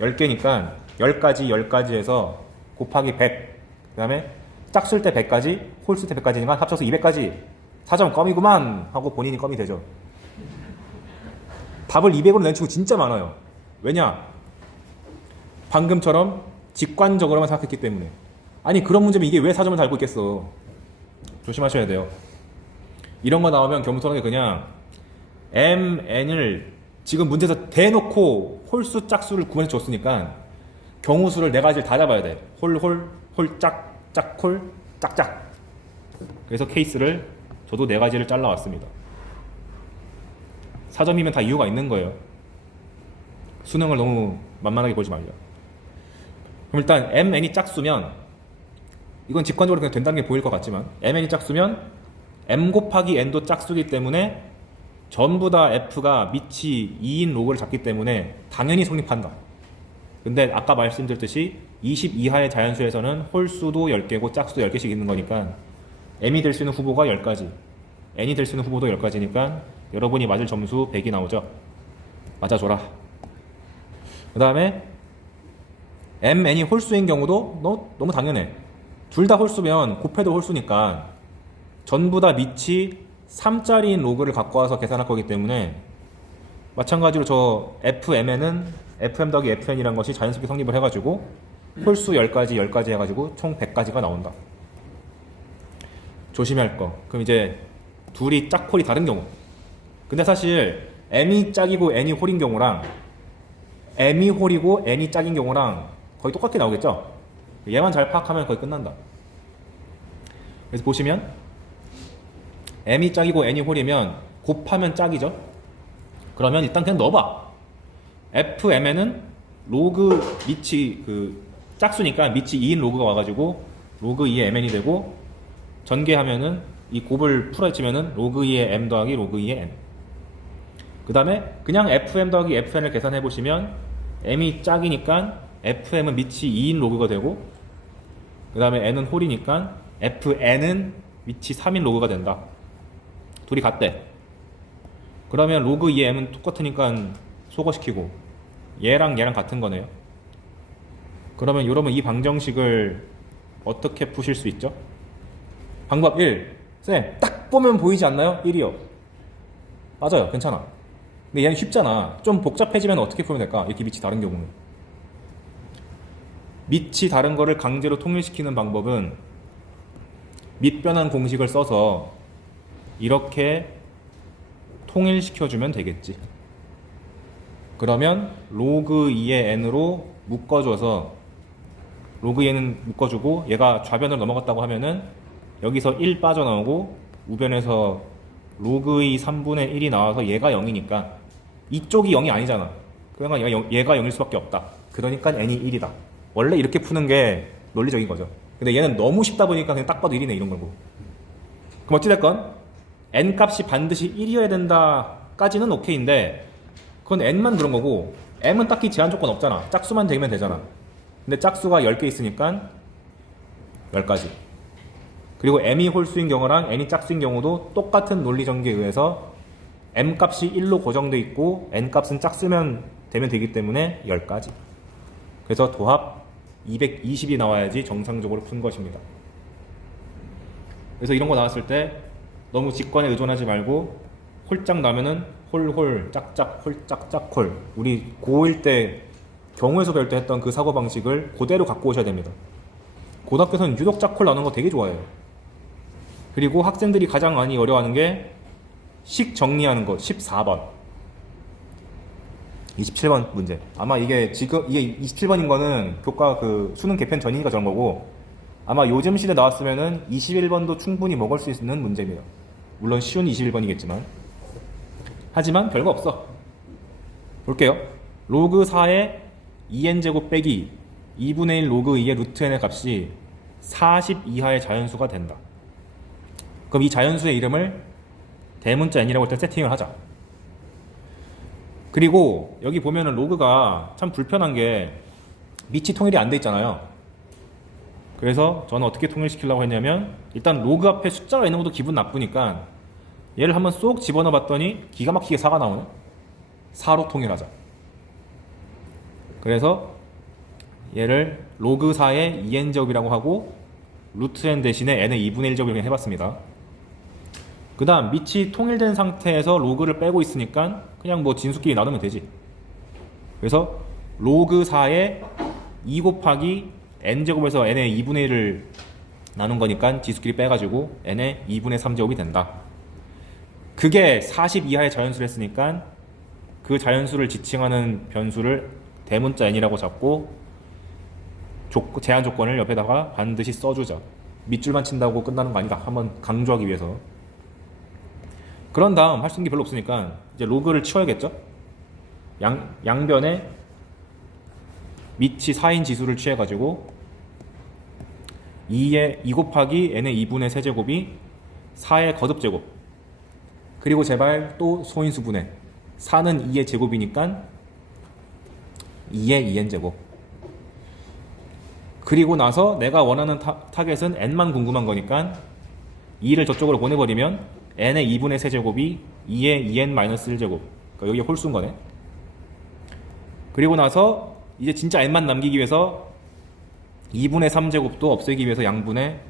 10개니까 10가지 해서 곱하기 100 그 다음에 짝수일 때 100까지 홀수일 때 100까지니까 합쳐서 200까지 4점 껌이구만 하고 본인이 껌이 되죠. 답을 200으로 낸 친구 진짜 많아요. 왜냐? 방금처럼 직관적으로만 생각했기 때문에. 아니 그런 문제면 이게 왜 4점을 달고 있겠어. 조심하셔야 돼요. 이런 거 나오면 겸손하게 그냥 mn을 지금 문제에서 대놓고 홀수 짝수를 구분해 줬으니까 경우수를 4가지를 다 잡아야 돼. 홀짝 짝홀 짝짝. 그래서 케이스를 저도 4가지를 잘라왔습니다. 4점이면 다 이유가 있는 거예요. 수능을 너무 만만하게 보지 말려. 그럼 일단 mn이 짝수면 이건 직관적으로 그냥 된다는 게 보일 것 같지만 mn이 짝수면 m 곱하기 n도 짝수기 때문에 전부 다 f가 밑이 2인 로그를 잡기 때문에 당연히 성립한다. 근데 아까 말씀드렸듯이 20 이하의 자연수에서는 홀수도 10개고 짝수도 10개씩 있는 거니까 m이 될 수 있는 후보가 10가지 n이 될 수 있는 후보도 10가지니까 여러분이 맞을 점수 100이 나오죠. 맞아줘라. 그 다음에 mn이 홀수인 경우도 너무 당연해. 둘 다 홀수면 곱해도 홀수니까 전부 다 밑이 3짜리인 로그를 갖고 와서 계산할 거기 때문에 마찬가지로 저 fmn은 fm 더하기 fn이라는 것이 자연스럽게 성립을 해가지고 홀수 10가지 해가지고 총 100가지가 나온다. 조심해야 할 거. 그럼 이제 둘이 짝홀이 다른 경우. 근데 사실 m이 짝이고 n이 홀인 경우랑 m이 홀이고 n이 짝인 경우랑 거의 똑같게 나오겠죠? 얘만 잘 파악하면 거의 끝난다. 그래서 보시면 m이 짝이고 n이 홀이면 곱하면 짝이죠? 그러면 일단 그냥 넣어봐. fmn은 로그 밑이 짝수니까 밑이 2인 로그가 와가지고 로그 2의 mn이 되고 전개하면은 이 곱을 풀어지면은 로그 2의 m 더하기 로그 2의 n. 그 다음에 그냥 fm 더하기 fn을 계산해 보시면 m이 짝이니까 fm은 밑이 2인 로그가 되고 그 다음에 n은 홀이니까 fn은 밑이 3인 로그가 된다. 둘이 같대. 그러면 로그 2의 m은 똑같으니까 소거시키고 얘랑 같은 거네요. 그러면 여러분 이 방정식을 어떻게 푸실 수 있죠? 방법 1. 쌤, 딱 보면 보이지 않나요? 1이요. 맞아요. 괜찮아. 근데 얘는 쉽잖아. 좀 복잡해지면 어떻게 풀면 될까? 이렇게 밑이 다른 경우는. 밑이 다른 거를 강제로 통일시키는 방법은 밑변환 공식을 써서 이렇게 통일시켜주면 되겠지. 그러면 로그 2의 n으로 묶어줘서 로그 2는 묶어주고 얘가 좌변으로 넘어갔다고 하면은 여기서 1 빠져나오고 우변에서 로그 2 3분의 1이 나와서 얘가 0이니까 이쪽이 0이 아니잖아. 그러니까 얘가 0일 수밖에 없다. 그러니까 n이 1이다. 원래 이렇게 푸는 게 논리적인 거죠. 근데 얘는 너무 쉽다 보니까 그냥 딱 봐도 1이네 이런 거고. 그럼 어찌됐건 n 값이 반드시 1이어야 된다까지는 오케이인데 그건 n만 그런 거고 m은 딱히 제한 조건 없잖아. 짝수만 되면 되잖아. 근데 짝수가 10개 있으니까 10가지. 그리고 m이 홀수인 경우랑 n이 짝수인 경우도 똑같은 논리 전개에 의해서 m 값이 1로 고정돼 있고 n 값은 짝수면 되면 되기 때문에 10가지. 그래서 도합 220이 나와야지 정상적으로 푼 것입니다. 그래서 이런 거 나왔을 때 너무 직관에 의존하지 말고 홀짝 나면은 홀홀 짝짝 홀짝짝 홀. 우리 고1 때 경우에서 배울 때 했던 그 사고방식을 그대로 갖고 오셔야 됩니다. 고등학교에서는 유독 짝홀 나오는 거 되게 좋아해요. 그리고 학생들이 가장 많이 어려워하는 게 식 정리하는 거 14번 27번 문제. 아마 이게 지금 이게 27번인 거는 교과 그 수능 개편 전이니까 저런 거고 아마 요즘 시대 나왔으면은 21번도 충분히 먹을 수 있는 문제입니다. 물론 쉬운 21번이겠지만 하지만 별거 없어. 볼게요. 로그 4의 2n제곱 빼기 2분의 1 로그 2의 루트 n의 값이 40 이하의 자연수가 된다. 그럼 이 자연수의 이름을 대문자 n이라고 일단 세팅을 하자. 그리고 여기 보면은 로그가 참 불편한 게 밑이 통일이 안 돼 있잖아요. 그래서 저는 어떻게 통일시키려고 했냐면 일단 로그 앞에 숫자가 있는 것도 기분 나쁘니까 얘를 한번 쏙 집어넣어 봤더니 기가 막히게 4가 나오네. 4로 통일하자. 그래서 얘를 로그 4의 2n제곱이라고 하고 루트 n 대신에 n의 2분의 1제곱을 해봤습니다. 그 다음 밑이 통일된 상태에서 로그를 빼고 있으니까 그냥 뭐 진수끼리 나누면 되지. 그래서 로그 4의 2 곱하기 n제곱에서 n의 2분의 1을 나눈 거니까 지수끼리 빼가지고 n의 2분의 3제곱이 된다. 그게 40 이하의 자연수를 했으니까 그 자연수를 지칭하는 변수를 대문자 n이라고 잡고 제한 조건을 옆에다가 반드시 써주자. 밑줄만 친다고 끝나는 거 아니다. 한번 강조하기 위해서. 그런 다음 할 수 있는 게 별로 없으니까 이제 로그를 치워야겠죠? 양변에 밑이 4인 지수를 취해가지고 2 곱하기 n의 2분의 세제곱이 4의 거듭제곱. 그리고 제발 또 소인수분해. 4는 2의 제곱이니까 2의 2n제곱. 그리고 나서 내가 원하는 타겟은 n만 궁금한 거니까 2를 저쪽으로 보내버리면 n의 2분의 세제곱이 2의 2n-1제곱. 그러니까 여기가 홀수인 거네. 그리고 나서 이제 진짜 n만 남기기 위해서 2분의 3제곱도 없애기 위해서 양분의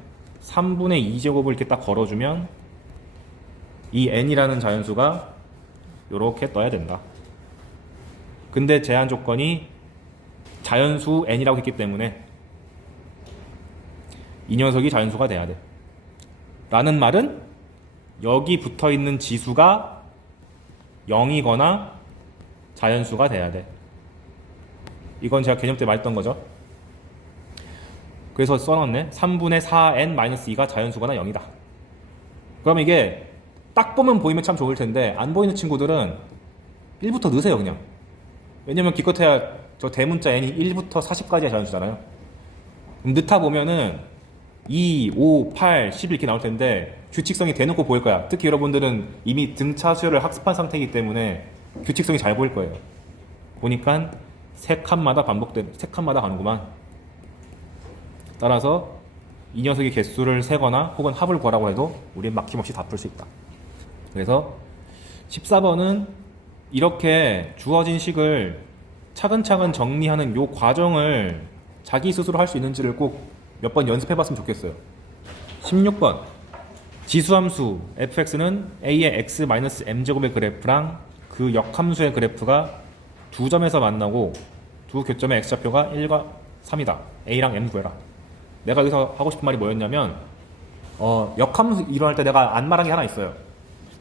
3분의 2제곱을 이렇게 딱 걸어주면 이 n이라는 자연수가 이렇게 떠야 된다. 근데 제한 조건이 자연수 n이라고 했기 때문에 이 녀석이 자연수가 돼야 돼. 라는 말은 여기 붙어있는 지수가 0이거나 자연수가 돼야 돼. 이건 제가 개념 때 말했던 거죠. 그래서 써놨네. 3분의 4n-2가 자연수거나 0이다. 그럼 이게 딱 보면 보이면 참 좋을 텐데 안 보이는 친구들은 1부터 넣으세요 그냥. 왜냐면 기껏해야 저 대문자 n이 1부터 40까지의 자연수잖아요. 그럼 넣다 보면은 2, 5, 8, 10 이렇게 나올 텐데 규칙성이 대놓고 보일 거야. 특히 여러분들은 이미 등차 수열을 학습한 상태이기 때문에 규칙성이 잘 보일 거예요. 보니까 세 칸마다 세 칸마다 가는구만. 따라서 이 녀석의 개수를 세거나 혹은 합을 구하라고 해도 우리는 막힘없이 다 풀 수 있다. 그래서 14번은 이렇게 주어진 식을 차근차근 정리하는 요 과정을 자기 스스로 할 수 있는지를 꼭 몇 번 연습해 봤으면 좋겠어요. 16번 지수함수 fx는 a의 x-m제곱의 그래프랑 그 역함수의 그래프가 두 점에서 만나고 두 교점의 x좌표가 1과 3이다. a랑 m 구해라. 내가 여기서 하고 싶은 말이 뭐였냐면 역함수 일어날 때 내가 안 말한 게 하나 있어요.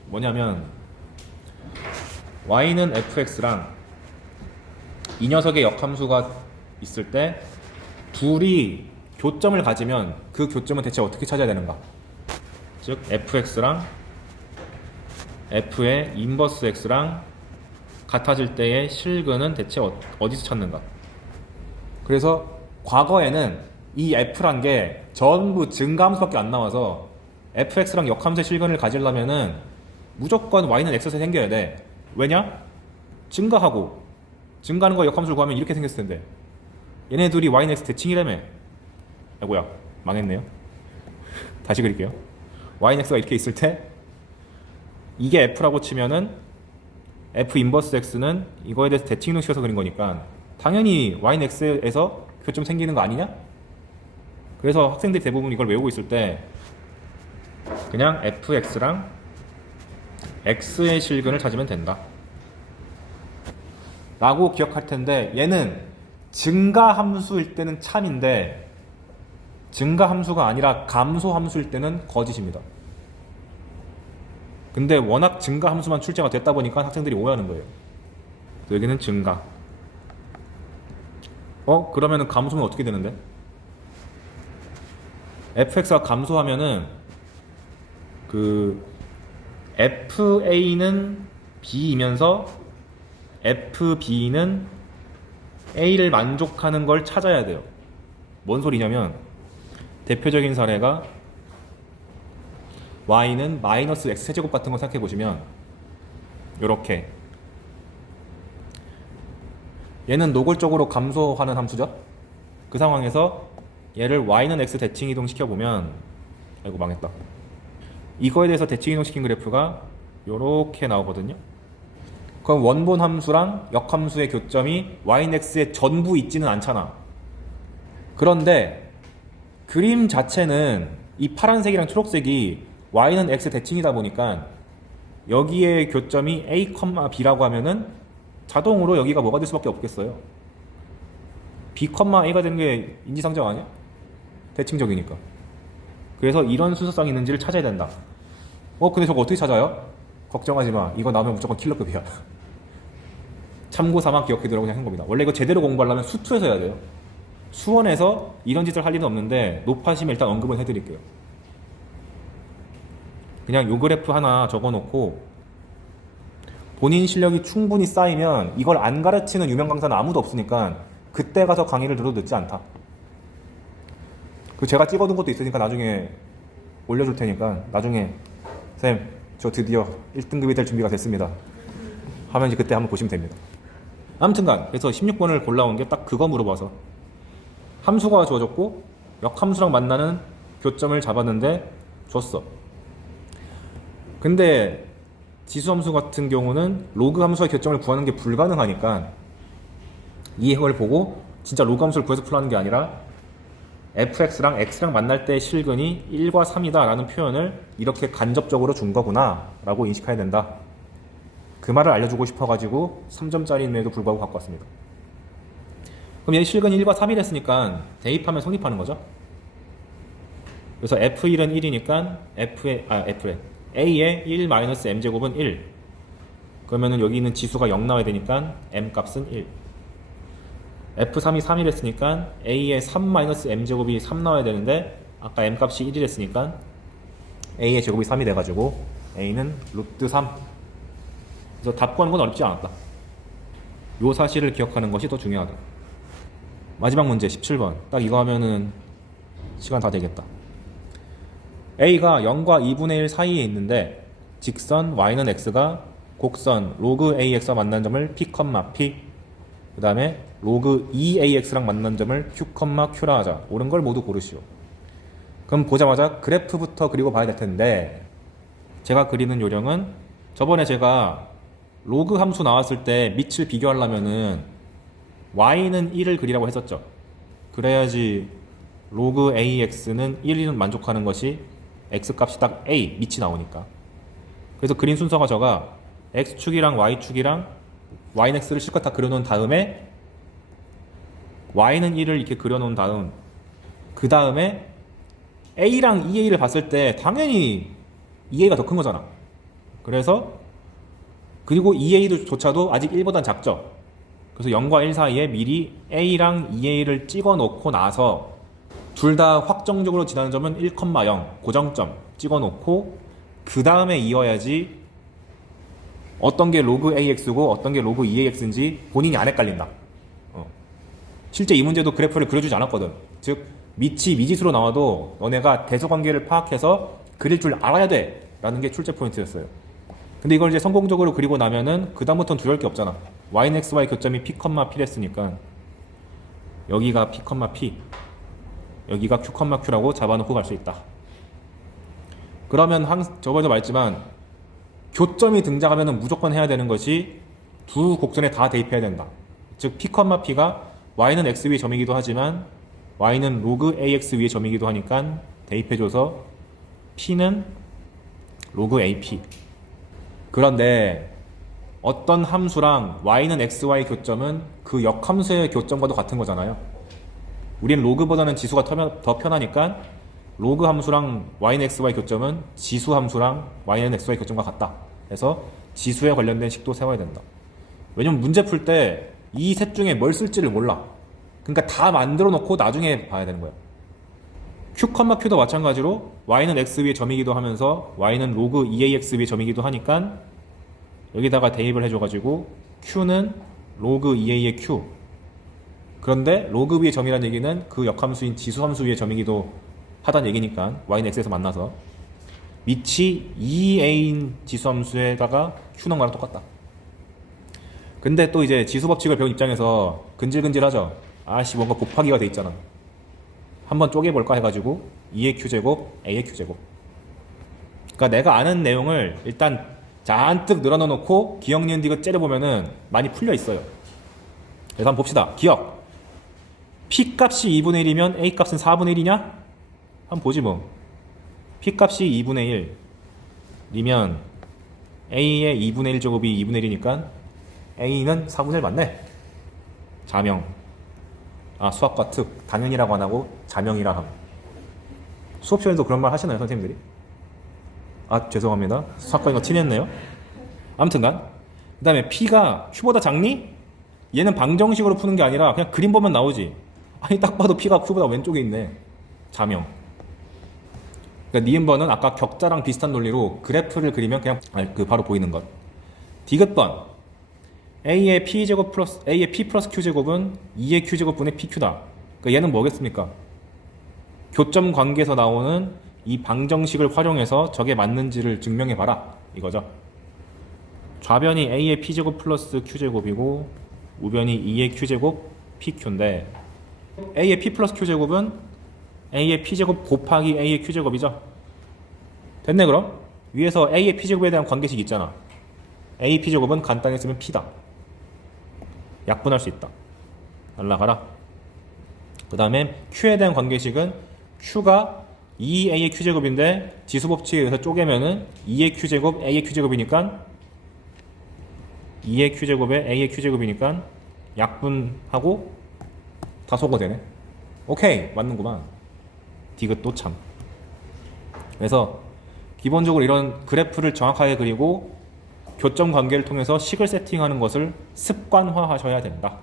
뭐냐면 y는 fx랑 이 녀석의 역함수가 있을 때 둘이 교점을 가지면 그 교점은 대체 어떻게 찾아야 되는가? 즉 fx랑 f의 인버스 x랑 같아질 때의 실근은 대체 어디서 찾는가? 그래서 과거에는 이 f란 게 전부 증가함수밖에 안 나와서 fx랑 역함수의 실근을 가지려면은 무조건 y는 x에서 생겨야 돼. 왜냐? 증가하는 거 역함수를 구하면 이렇게 생겼을 텐데 얘네 둘이 y는 x 대칭이라며. 아이고야 망했네요. 다시 그릴게요. y는 x가 이렇게 있을 때 이게 f라고 치면은 f 인버스 x는 이거에 대해서 대칭 이동시켜서 그린 거니까 당연히 y는 x에서 교점 생기는 거 아니냐? 그래서 학생들이 대부분 이걸 외우고 있을 때 그냥 fx랑 x의 실근을 찾으면 된다 라고 기억할 텐데, 얘는 증가함수일 때는 참인데 증가함수가 아니라 감소함수일 때는 거짓입니다. 근데 워낙 증가함수만 출제가 됐다 보니까 학생들이 오해하는 거예요. 여기는 증가. 그러면은 감소는 어떻게 되는데? fx가 감소하면은 그 fa는 b이면서 fb는 a를 만족하는 걸 찾아야 돼요. 뭔 소리냐면 대표적인 사례가 y는 마이너스 x 세제곱 같은 거 생각해 보시면 요렇게 얘는 노골적으로 감소하는 함수죠. 그 상황에서 얘를 y는 x 대칭 이동 시켜보면 아이고 망했다. 이거에 대해서 대칭 이동시킨 그래프가 요렇게 나오거든요. 그럼 원본 함수랑 역함수의 교점이 y는 x의 전부 있지는 않잖아. 그런데 그림 자체는 이 파란색이랑 초록색이 y는 x 대칭이다 보니까 여기에 교점이 a, b라고 하면은 자동으로 여기가 뭐가 될 수밖에 없겠어요. b, a가 되는 게 인지상정 아니야? 대칭적이니까. 그래서 이런 순서상이 있는지를 찾아야 된다. 근데 저거 어떻게 찾아요? 걱정하지 마. 이거 나오면 무조건 킬러급이야. 참고 삼아 기억해두라고 그냥 한 겁니다. 원래 이거 제대로 공부하려면 수투에서 해야 돼요. 수원에서 이런 짓을 할 일은 없는데 높아시면 일단 언급을 해드릴게요. 그냥 요 그래프 하나 적어놓고 본인 실력이 충분히 쌓이면 이걸 안 가르치는 유명 강사는 아무도 없으니까 그때 가서 강의를 들어도 늦지 않다. 그 제가 찍어둔 것도 있으니까 나중에 올려줄 테니까 나중에 쌤, 저 드디어 1등급이 될 준비가 됐습니다 하면 이제 그때 한번 보시면 됩니다. 아무튼간 그래서 16번을 골라온 게 딱 그거 물어봐서 함수가 주어졌고 역함수랑 만나는 교점을 잡았는데 줬어. 근데 지수함수 같은 경우는 로그 함수의 교점을 구하는 게 불가능하니까 이걸 보고 진짜 로그 함수를 구해서 풀라는 게 아니라 fx랑 x랑 만날 때 실근이 1과 3이다 라는 표현을 이렇게 간접적으로 준 거구나 라고 인식해야 된다. 그 말을 알려주고 싶어가지고 3점짜리임에도 불구하고 갖고 왔습니다. 그럼 얘 실근이 1과 3이 됐으니까 대입하면 성립하는 거죠. 그래서 f1은 1이니까 a의 1-m제곱은 1. 그러면은 여기 있는 지수가 0 나와야 되니까 m 값은 1. f3이 3이 됐으니까 a의 3-m제곱이 3 나와야 되는데 아까 m 값이 1이 됐으니까 a의 제곱이 3이 돼가지고 a는 루트 3. 그래서 답 구하는 건 어렵지 않았다. 요 사실을 기억하는 것이 더 중요하다. 마지막 문제 17번. 딱 이거 하면은 시간 다 되겠다. a가 0과 2분의 1 사이에 있는데 직선 y는 x가 곡선 로그 ax와 만난 점을 p, p 그 다음에 로그 2ax랑 만난 점을 q, q라 하자. 옳은 걸 모두 고르시오. 그럼 보자마자 그래프부터 그리고 봐야 될 텐데 제가 그리는 요령은 저번에 제가 로그 함수 나왔을 때 밑을 비교하려면은 y는 1을 그리라고 했었죠. 그래야지 로그 ax는 1을 만족하는 것이 x값이 딱 a, 밑이 나오니까. 그래서 그린 순서가 저가 x축이랑 y축이랑 y는 x를 실컷 다 그려놓은 다음에 y는 1을 이렇게 그려놓은 다음 그 다음에 a랑 2a를 봤을 때 당연히 2a가 더 큰 거잖아. 그래서 그리고 2a조차도 아직 1보단 작죠. 그래서 0과 1 사이에 미리 A랑 2A를 찍어 놓고 나서 둘 다 확정적으로 지나는 점은 1,0 고정점 찍어 놓고 그 다음에 이어야지 어떤 게 로그 AX고 어떤 게 로그 2AX인지 본인이 안 헷갈린다. 실제 이 문제도 그래프를 그려주지 않았거든. 즉 밑이 미지수로 나와도 너네가 대소관계를 파악해서 그릴 줄 알아야 돼 라는 게 출제 포인트였어요. 근데 이걸 이제 성공적으로 그리고 나면은 그 다음부터는 두려울 게 없잖아. y는 xy 교점이 p, p랬으니까 여기가 p, p 여기가 q, q라고 잡아놓고 갈 수 있다. 그러면 저번에도 말했지만 교점이 등장하면 무조건 해야 되는 것이 두 곡선에 다 대입해야 된다. 즉 p, p가 y는 x 위의 점이기도 하지만 y는 로그 ax 위의 점이기도 하니까 대입해줘서 p는 로그 ap. 그런데 어떤 함수랑 y는 xy 교점은 그 역함수의 교점과도 같은 거잖아요. 우리는 로그보다는 지수가 더 편하니까 로그 함수랑 y는 xy 교점은 지수 함수랑 y는 xy 교점과 같다. 그래서 지수에 관련된 식도 세워야 된다. 왜냐면 문제 풀 때 이 셋 중에 뭘 쓸지를 몰라. 그러니까 다 만들어 놓고 나중에 봐야 되는 거야. q, q도 마찬가지로 y는 x 위의 점이기도 하면서 y는 로그 2ax 위의 점이기도 하니까 여기다가 대입을 해줘가지고 q는 로그 2a의 q. 그런데 로그 위의 점이라는 얘기는 그 역함수인 지수함수 위의 점이기도 하다는 얘기니까 y는 x에서 만나서 밑이 2a인 지수함수에다가 q는 거랑 똑같다. 근데 또 이제 지수법칙을 배운 입장에서 근질근질하죠. 아씨 뭔가 곱하기가 돼 있잖아. 한번 쪼개볼까 해가지고 2의 q제곱 a의 q제곱. 그러니까 내가 아는 내용을 일단 잔뜩 늘어놓 놓고 기억 니은 디귿 째려보면은 많이 풀려 있어요. 그래서 한번 봅시다. 기억. p 값이 2분의 1이면 a 값은 4분의 1이냐? 한번 보지 뭐. p 값이 2분의 1이면 a의 2분의 1 제곱이 2분의 1이니까 a는 4분의 1 맞네. 자명. 수학과 특. 당연이라고 안 하고 자명이라 함. 수업 시간에도 그런 말 하시나요, 선생님들이? 죄송합니다. 수학과인 거 티냈네요. 아무튼간 그 다음에 p가 q보다 작니? 얘는 방정식으로 푸는 게 아니라 그냥 그림 보면 나오지. 아니 딱 봐도 p가 q보다 왼쪽에 있네. 자명. 그러니까 니은번은 아까 격자랑 비슷한 논리로 그래프를 그리면 그냥 바로 보이는 것. 디귿번 a의 p제곱 플러스 a의 p 플러스 q제곱은 2의 q제곱분의 pq다. 그러니까 얘는 뭐겠습니까? 교점 관계에서 나오는 이 방정식을 활용해서 저게 맞는지를 증명해봐라 이거죠. 좌변이 a의 p제곱 플러스 q제곱이고 우변이 2의 q제곱 pq인데 a의 p 플러스 q제곱은 a의 p제곱 곱하기 a의 q제곱이죠. 됐네. 그럼 위에서 a의 p제곱에 대한 관계식 있잖아. a p제곱은 간단히 쓰면 p다. 약분할 수 있다. 날라가라. 그 다음에 q에 대한 관계식은 q가 2a의 q제곱인데 지수법칙에 의해서 쪼개면은 2의 q제곱 a의 q제곱이니까 2의 q제곱에 a의 q제곱이니까 약분하고 다 소거되네. 오케이 맞는구만. 디귿도 참. 그래서 기본적으로 이런 그래프를 정확하게 그리고 교점 관계를 통해서 식을 세팅하는 것을 습관화하셔야 된다.